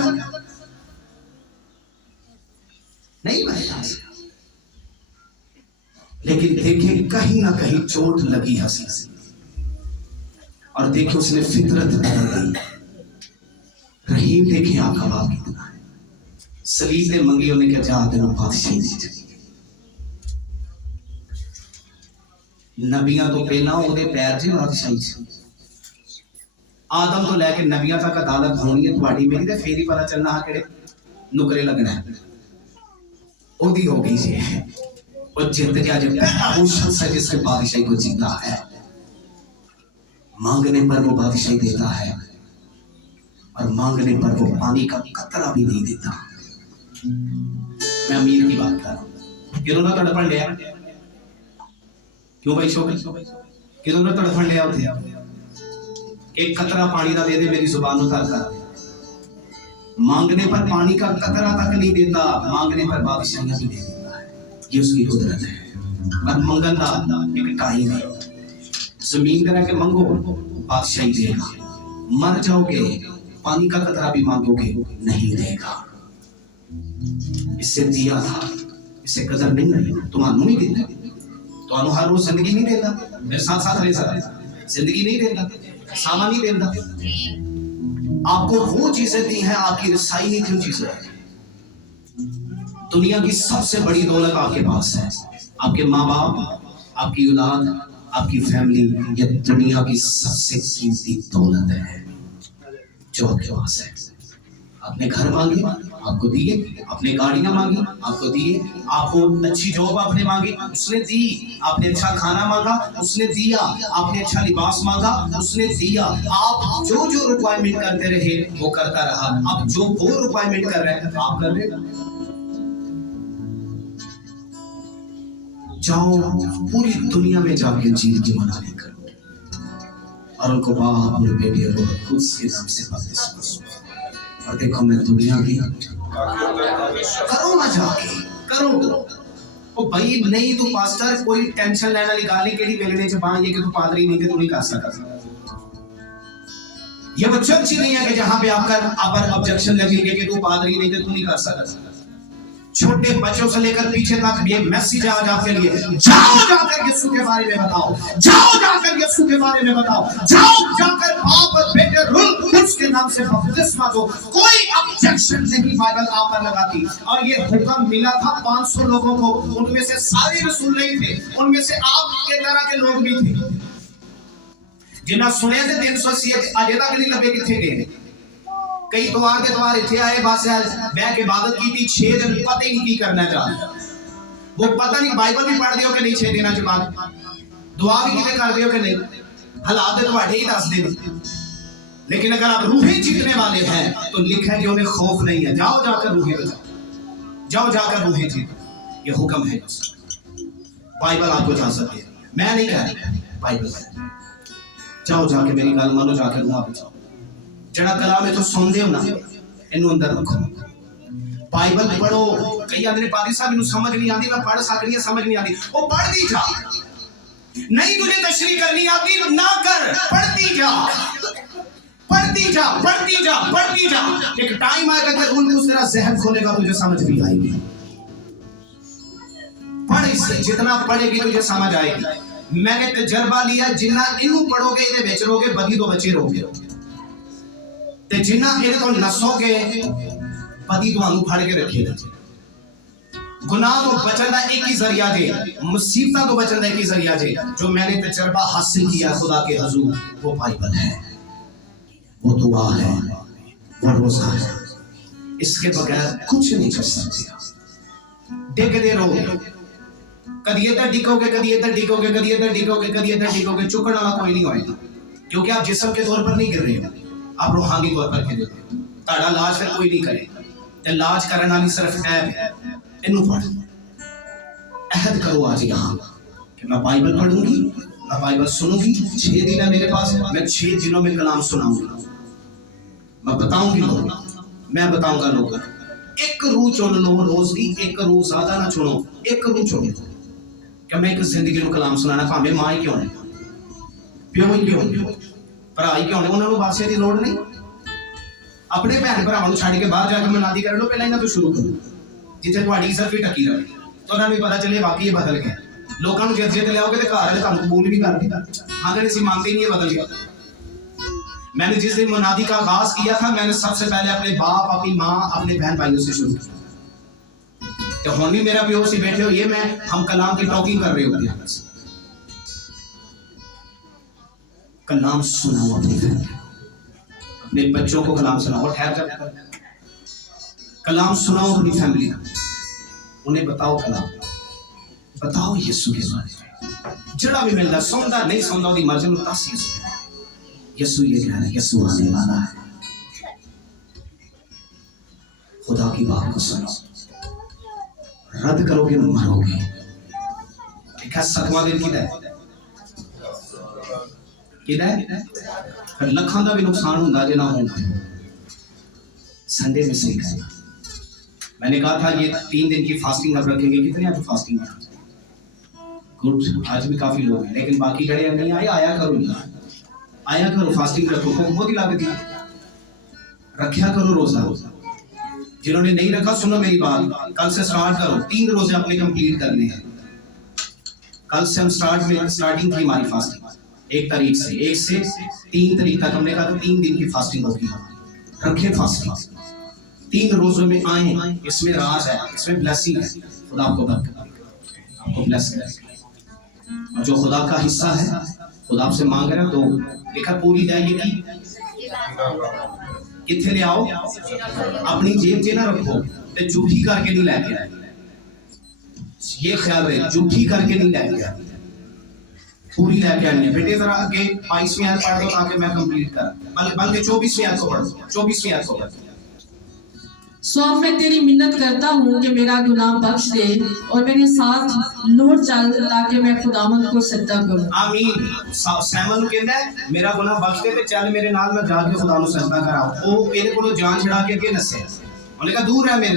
नहीं बनता। लेकिन देखे कहीं ना कहीं चोट लगी हंसी से, और देखे उसने फितरत बदल दी। रहीम देखे आपका बाप कितना है, सलीब ने मंगी, उन्हें क्या चाहते ना बादशाही दी जाए। नबियां तो पहला उहदे पैर च बादशाही च, आदम तो लैके नबियां तक अदालत होनी है तुम्हारी मेरी, तो फिर ही पता चलना हा किहड़े नुकरे लगना है, ओदी हो गई जी, और जित गया जो पहला वो शख्स है जिसने बादशाही को जीता है, मांगने पर वो बादशाही देता है, और मांगने पर वो पानी का कतरा भी नहीं देता। मैं अमीर की बात कर रहा हूं। किदों ना तड़फन लिया क्यों भाई शोक किदों ना तड़फन लिया उठे एक कतरा पानी का दे दे मेरी जुबान उतार कर। मांगने पर पानी का कतरा तक नहीं देता, मांगने पर बादशाहियां भी दे देता है। ये उसकी कुदरत है। पर मंगन का एक टाइम है। जमीन करा के मंगो बादशाही देगा, मर जाओगे पानी का कतरा भी मांगोगे नहीं देगा। इससे दिया था, इससे कदर नहीं रही। तुम्हारा नहीं देता, तो हर रोज जिंदगी नहीं देता, मेरे साथ साथ रह सकते, जिंदगी नहीं देता, सामान नहीं देता। आपको वो चीजें दी हैं, आपकी रसाई नहीं थी चीजें। दुनिया की सबसे बड़ी दौलत आपके पास है, आपके माँ बाप, आपकी औलाद, आपकी फैमिली। ये दुनिया की सबसे कीमती दौलत है जो आपके पास है। आपने घर मांगे आपको दिए, आपने गाड़ियां मांगी आपको दिए, आपको अच्छी जॉब आपने मांगी उसने दी, आपने अच्छा खाना मांगा उसने दिया, आपने अच्छा लिबास मांगा उसने दिया। आप जो जो रिक्वायरमेंट करते रहे वो करता रहा। अब जो वो रिक्वायरमेंट कर रहे हैं आप कर रहे हैं। जाओ पूरी दुनिया में जाके चीज की मनाली करो और उनको बाप और बेटे को खुद के नाम से बपतिस्मा। और देखो मैं दुनिया की करो ना जाके करो। ओ भाई नहीं तू पास्टर कोई टेंशन लेना निकाली केड़ी बेलने च पाए कि तू पादरी नहीं कि तू नहीं कर सकता। ये वो चर्च नहीं है कि जहां पे आपका ऑब्जेक्शन लगेगा कि तू पादरी नहीं कि तू नहीं कर सकता। छोटे बच्चों से लेकर पीछे तक ये मैसेज आज आपके लिए, जाओ जाकर यीशु के बारे में बताओ, जाओ जाकर यीशु के बारे में बताओ, जाओ जाकर बाप और बेटे रूह उसके नाम से बपतिस्मा दो। कोई ऑब्जेक्शन नहीं बाइबल आप पर लगाती। और ये हुक्म मिला था 500 लोगों को, उनमें से सारे रसूल नहीं थे, उनमें से आपके तरह के लोग भी थे जिन्हें सुने थे 380 अजे तक नहीं लगे किथे गए। कई द्वार के द्वार इथे आए बस बैठ के इबादत की थी 6 दिन, पता ही नहीं की करना चाहते। वो पता नहीं बाइबल भी पढ़ दियो कि नहीं 6 दिनों के बाद, दुआ भी कितने कर दियो कि नहीं, हालात तो ही दस दिन। लेकिन अगर आप रूहें जीतने वाले हैं तो लिखा है कि उन्हें खौफ नहीं है। जाओ जाकर रूहें बचाओ, जाओ जाकर रूहें जीतो। ये हुक्म है, बाइबल आपको इजाजत दे, मैं नहीं कह रहा, बाइबल जाओ जाके मेरी गल मानो, जाकर रूह बचाओ। जड़ा कलाम है तो सुनते हो ना, इनू अंदर रखो, बाइबल पढ़ो। कई आदमी पादी साहब इनू समझ नहीं आती, मैं पढ़ सकनी है समझ नहीं आती। वो पढ़ती जा, नहीं तुझे तशरीह करनी आती तो ना कर, पढ़ती जा पढ़ती जा पढ़ती जा पढ़ती जा। एक टाइम आएगा कि उनको उस तरह जहन खोलेगा, तुझे समझ भी आएगी। पढ़, इससे जितना पढ़ेगी तुझे समझ आएगी। मैंने तजर्बा लिया, जिन्ना इनू पढ़ोगे इहदे विच रहोगे, बदी तो बचे रहोगे, ते जिन्ना इहदे तो नसोगे बदी तुहानू फड़ के रखेगा। गुनाह तो बचन का एक ही जरिया जे, मुसीबत तो बचन का एक ही जरिया जे। जो मैंने तजर्बा हासिल किया खुदा के हुजूर, वो बाइबल है, वो दुआ है, वो रोजा है। इसके बगैर कुछ नहीं कर सकते। देखते रहो, कभी इधर डिगोगे, कभी इधर डिगोगे, कभी इधर डिगोगे, कभी इधर डिगोगे, चुकने वाला कोई नहीं होएगा। क्योंकि आप जिस्म के तौर पर नहीं गिर रहे हो, आप रूहानी तौर पर गिर रहे हो। ताड़ा लाज फिर कोई नहीं करेगा। लाज करने वाली सिर्फ ऐब है। इनू पढ़, अहद करो आज यहाँ कि मैं बाइबल पढ़ूंगी, मैं बाइबल सुनूंगी। 6 दिन है मेरे पास, मैं 6 दिनों में कलाम सुनाऊंगा, मैं बताऊंगी लोग, मैं बताऊंगा लोग। एक रूह चुन लो रोज की, एक रूह ज्यादा ना चुनो, एक रूह चुन लो कि मैं एक जिंदगी में कलाम सुनाना। भावे मां ही क्यों नहीं, प्यो ही क्यों नहीं, भरा ही क्यों नहीं, उन्होंने वास्ते की लोड़ नहीं। अपने भैन भरावां छड़ के बाहर जाकर मनादी कर लो, पहले इन्हां तो शुरू करो जिथे तुम्हारी इज्जत भी टकी रहे, तो उन्होंने भी पता चले वाकई ये बदल गया। लोगों को जित जित लियाओगे तो घर वाले तुहानू कबूल भी कर देगा। अगर इसी मानते ही नहीं बदल गया। मैंने जिस दिन मुनादी का आगाज किया था, मैंने सबसे पहले अपने बाप, अपनी माँ, अपने बहन भाइयों से शुरू किया। तो हुण भी मेरा प्यो से बैठे हो, ये मैं हम कलाम की टॉकिंग कर रहे होते हैं। कलाम सुनाओ अपनी फैमिली, अपने बच्चों को कलाम सुनाओ। ठहर कर कलाम सुनाओ अपनी फैमिली, उन्हें बताओ कलाम, बताओ यीशु के बारे में। जड़ा भी मिलता सुनता नहीं सुनता, उसकी मर्जी में दस यीशु ये कह रहा है, यीशु आने वाला है, खुदा की बात को सुनो, रद्द करोगे मरोगे। ठीक है, 7वां दिन किदा है? किदा है? फिर लखां का भी नुकसान होता जे ना होता। संडे मिस नहीं करना। मैंने कहा था ये 3 दिन की फास्टिंग अब रखेंगे। कितने आज फास्टिंग है? गुड, आज भी काफी लोग हैं, लेकिन बाकी जड़े नहीं आए, आया करो, आया करो, फास्टिंग रखो, बहुत ही लागत है, रखा करो रोजा। जिन्होंने नहीं रखा सुनो मेरी बात, कल से स्टार्ट करो, 3 रोजे अपने कंप्लीट करने हैं। कल से हम स्टार्टिंग थी हमारी फास्टिंग 1 तारीख से, 1 से 3 तारीख तक हमने कहा था 3 दिन की फास्टिंग होगी। रखे फास्टिंग, 3 रोजों में आए, इसमें राज है, इसमें ब्लेसिंग है। खुदा आपको आपको ब्लेस करे। और जो खुदा का हिस्सा है, खुदा आपसे मांग रहे हो तो लिखा पूरी जाएगी। कितने ले आओ, अपनी जेब च ना रखो, ते झूठी करके नहीं लेके आए। ये ख्याल रहे, झूठी करके नहीं लेके आए, पूरी लेके आनी है। बेटे जरा आगे 22वीं आयत पढ़ दो ताकि मैं कंप्लीट कर, बल्कि 24वीं आयत को पढ़ दो, 24वीं आयत को पढ़ दो। सो अब मैं तेरी मिन्नत करता हूँ कि मेरा गुनाह बख्श दे और मेरे साथ लौट चल ताकि मैं खुदावंद को सजदा करूँ। आमीन। सैमन कहता है मेरा गुनाह बख्श दे ते चल मेरे नाल मैं जाके खुदा नु सजदा कराओ। ओ ਇਹਦੇ ਕੋਲੋਂ जान छड़ा के अगे नसे, उन्हें कहा दूर है मेरे